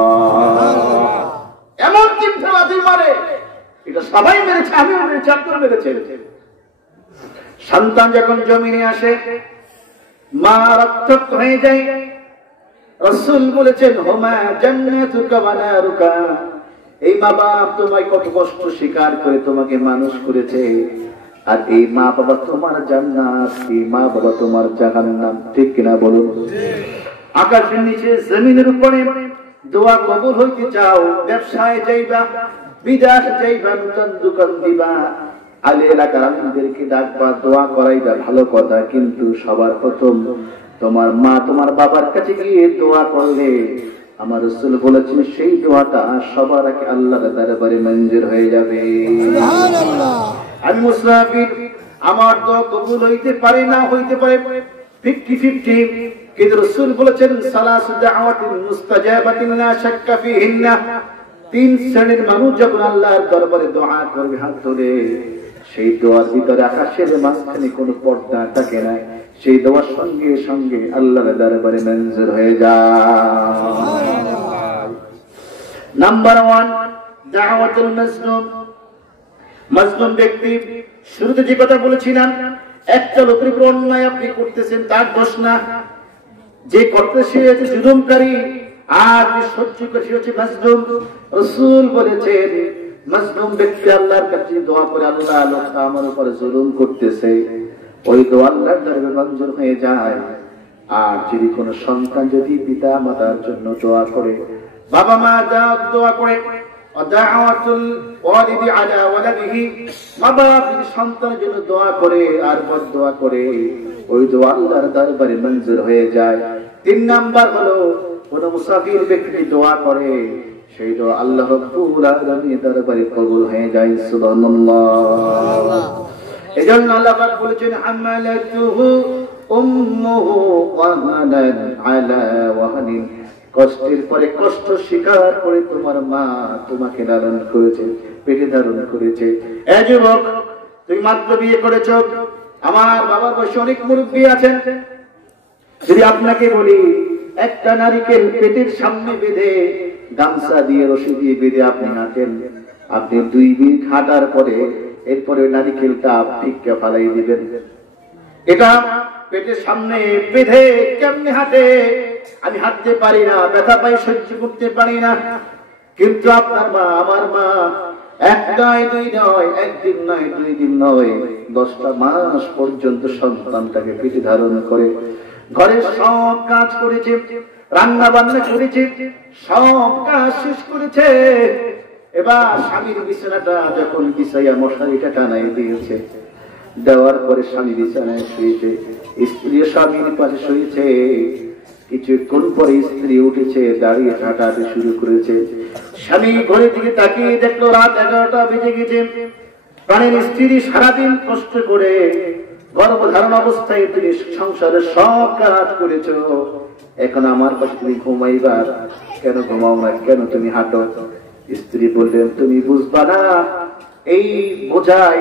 এমন চিন্তাবাদী মারে, এটা সবাই মেরেছে, আমিও মেরেছি, আপনিও মেরেছেন। সন্তান যখন জমিনে আসে মা রক্তাক্ত হয়ে যায়। রাসূল বলেছেন হুমা জান্নাতুকা ওয়া নারুকা, এই মা বাপ তোমায় কত কষ্ট স্বীকার করে তোমাকে মানুষ করেছে, আর এই মা বাবা তোমার জান্নাত, এই মা বাবা তোমার জাহান্নাম। ঠিক কিনা বলুন? আকাশের নিচে জমিনের উপরে দোয়া কবুল হইতে চাও, ব্যবসায় যাইবা, বিদেশ যাইবা, নতুন দোকান দিবা, আলে এলাকার আলেমদেরকে ডাকবা, দোয়া করাইবা, ভালো কথা, কিন্তু সবার প্রথম তোমার মা তোমার বাবার কাছে গিয়ে দোয়া করলে আমার রাসূল বলেছেন সেই দোয়াটা সবার আগে আল্লাহর দরবারে মঞ্জুর হয়ে যাবে। সুবহানাল্লাহ। আমি মুসাফির, আমার দোয়া কবুল হইতে পারে না হইতে পারে 50-50, কিন্তু রাসূল বলেছেন সালাসু দাওয়াতিন মুস্তাজাবাতিন লা শাক্কা ফিহিন্না, 3 শ্রেণীর মানুষ যখন আল্লাহর দরবারে দোয়া করবে হাত তুলে, সেই দোয়ার ভিতরে আকাশের মাঝখানে কোনো পর্দা থাকে না, সেই দোয়ার সঙ্গে সঙ্গে আল্লাহর দরবারে মঞ্জুর হয়ে যায়। নাম্বার 1 দাওয়াতুল মাজলুম। মাজলুম ব্যক্তি, শুরুতে যে কথা বলেছিলাম, একটা লোকের উপর অন্যায় আপনি করতেছেন, তার দোষ না, যে করতেছে সে জুলুমকারী, আর যে সহ্য করে সে হচ্ছে মাজলুম। রাসূল বলেছেন মাজলুম ব্যক্তি আল্লাহর কাছে দোয়া করে, আল্লাহ লোকটা আমার উপরে জুলুম করতেছে, ওই দোয়া আল্লাহর দরবারে মঞ্জুর হয়ে যায়। আর যদি কোনো সন্তান যদি পিতা মাতার জন্য দোয়া করে, বাবা মা দোয়া করে, দাওয়াতুল ওয়ালিদি আলা ওয়ালাদিহি, বাবা যদি সন্তানের জন্য দোয়া করে আর বদদোয়া করে, ওই দোয়া আল্লাহর দরবারে মঞ্জুর হয়ে যায়। 3 নাম্বার হলো কোন মুসাফির ব্যক্তি দোয়া করে, সেই দোয়া আল্লাহ রাব্বুল আলামিনের দরবারে কবুল হয়ে যায়। সুবহানাল্লাহ। এজন্য আল্লাহ পাক বলেছেন হামালাতুহু উম্মুহু ওয়াহানান আলা ওয়াহানিন, কষ্টের পরে কষ্ট স্বীকার করে তোমার মা তোমাকে লালন করেছে, পেটে ধারণ করেছে। এই যুবক, তুমি মাত্র বিয়ে করেছো, আমার বাবার বয়সে অনেক মুরব্বী আছেন, যদি আপনাকে বলি একটা নারিকেল পেটের সামনে বেঁধে গামছা দিয়ে রশি দিয়ে বেঁধে আপনি হাঁটেন, আপনি 2 মিনিট হাঁটার পরে এরপরে নারিকেলটা ফিক্কা ফালাই দিবেন। এটা পেটের সামনে বেঁধে কেমনে হাঁটে? আমি হাঁটতে পারি না, ব্যথা পাই, সহ্য করতে পারি না। কিন্তু আপনার মা, আমার মা, 1 নয় 2 নয়, 1 দিন নয় 2 দিন নয়, 10টা মাস পর্যন্ত সন্তানটাকে পেটে ধারণ করে ঘরের সব কাজ করেছে, রান্না বান্না করেছে, সব কাজ শেষ করেছে। এবার স্বামীর বিছানাটা যখন বিছাইয়া মশারিটা টানাই দিয়েছে, দেওয়ার পরে স্বামী বিছানায় শুয়েছে, স্ত্রী স্বামীর পাশে শুয়েছে। কিছুক্ষণ পরে স্ত্রী উঠেছে, দাঁড়িয়ে হাঁটাতে শুরু করেছে। স্বামী ঘরের দিকে তাকিয়ে দেখলো রাত 11টা বেজে গেছে। প্রাণের স্ত্রী সারাদিন কষ্ট করে গর্ভধারণ অবস্থায় তুমি সংসারের সব কাজ করেছো, এখন আমার পাশে তুমি ঘুমাইবা, কেন ঘুমাও না, কেন তুমি হাঁটো? স্ত্রী বললেন তুমি বুঝবা না, এই বোঝাই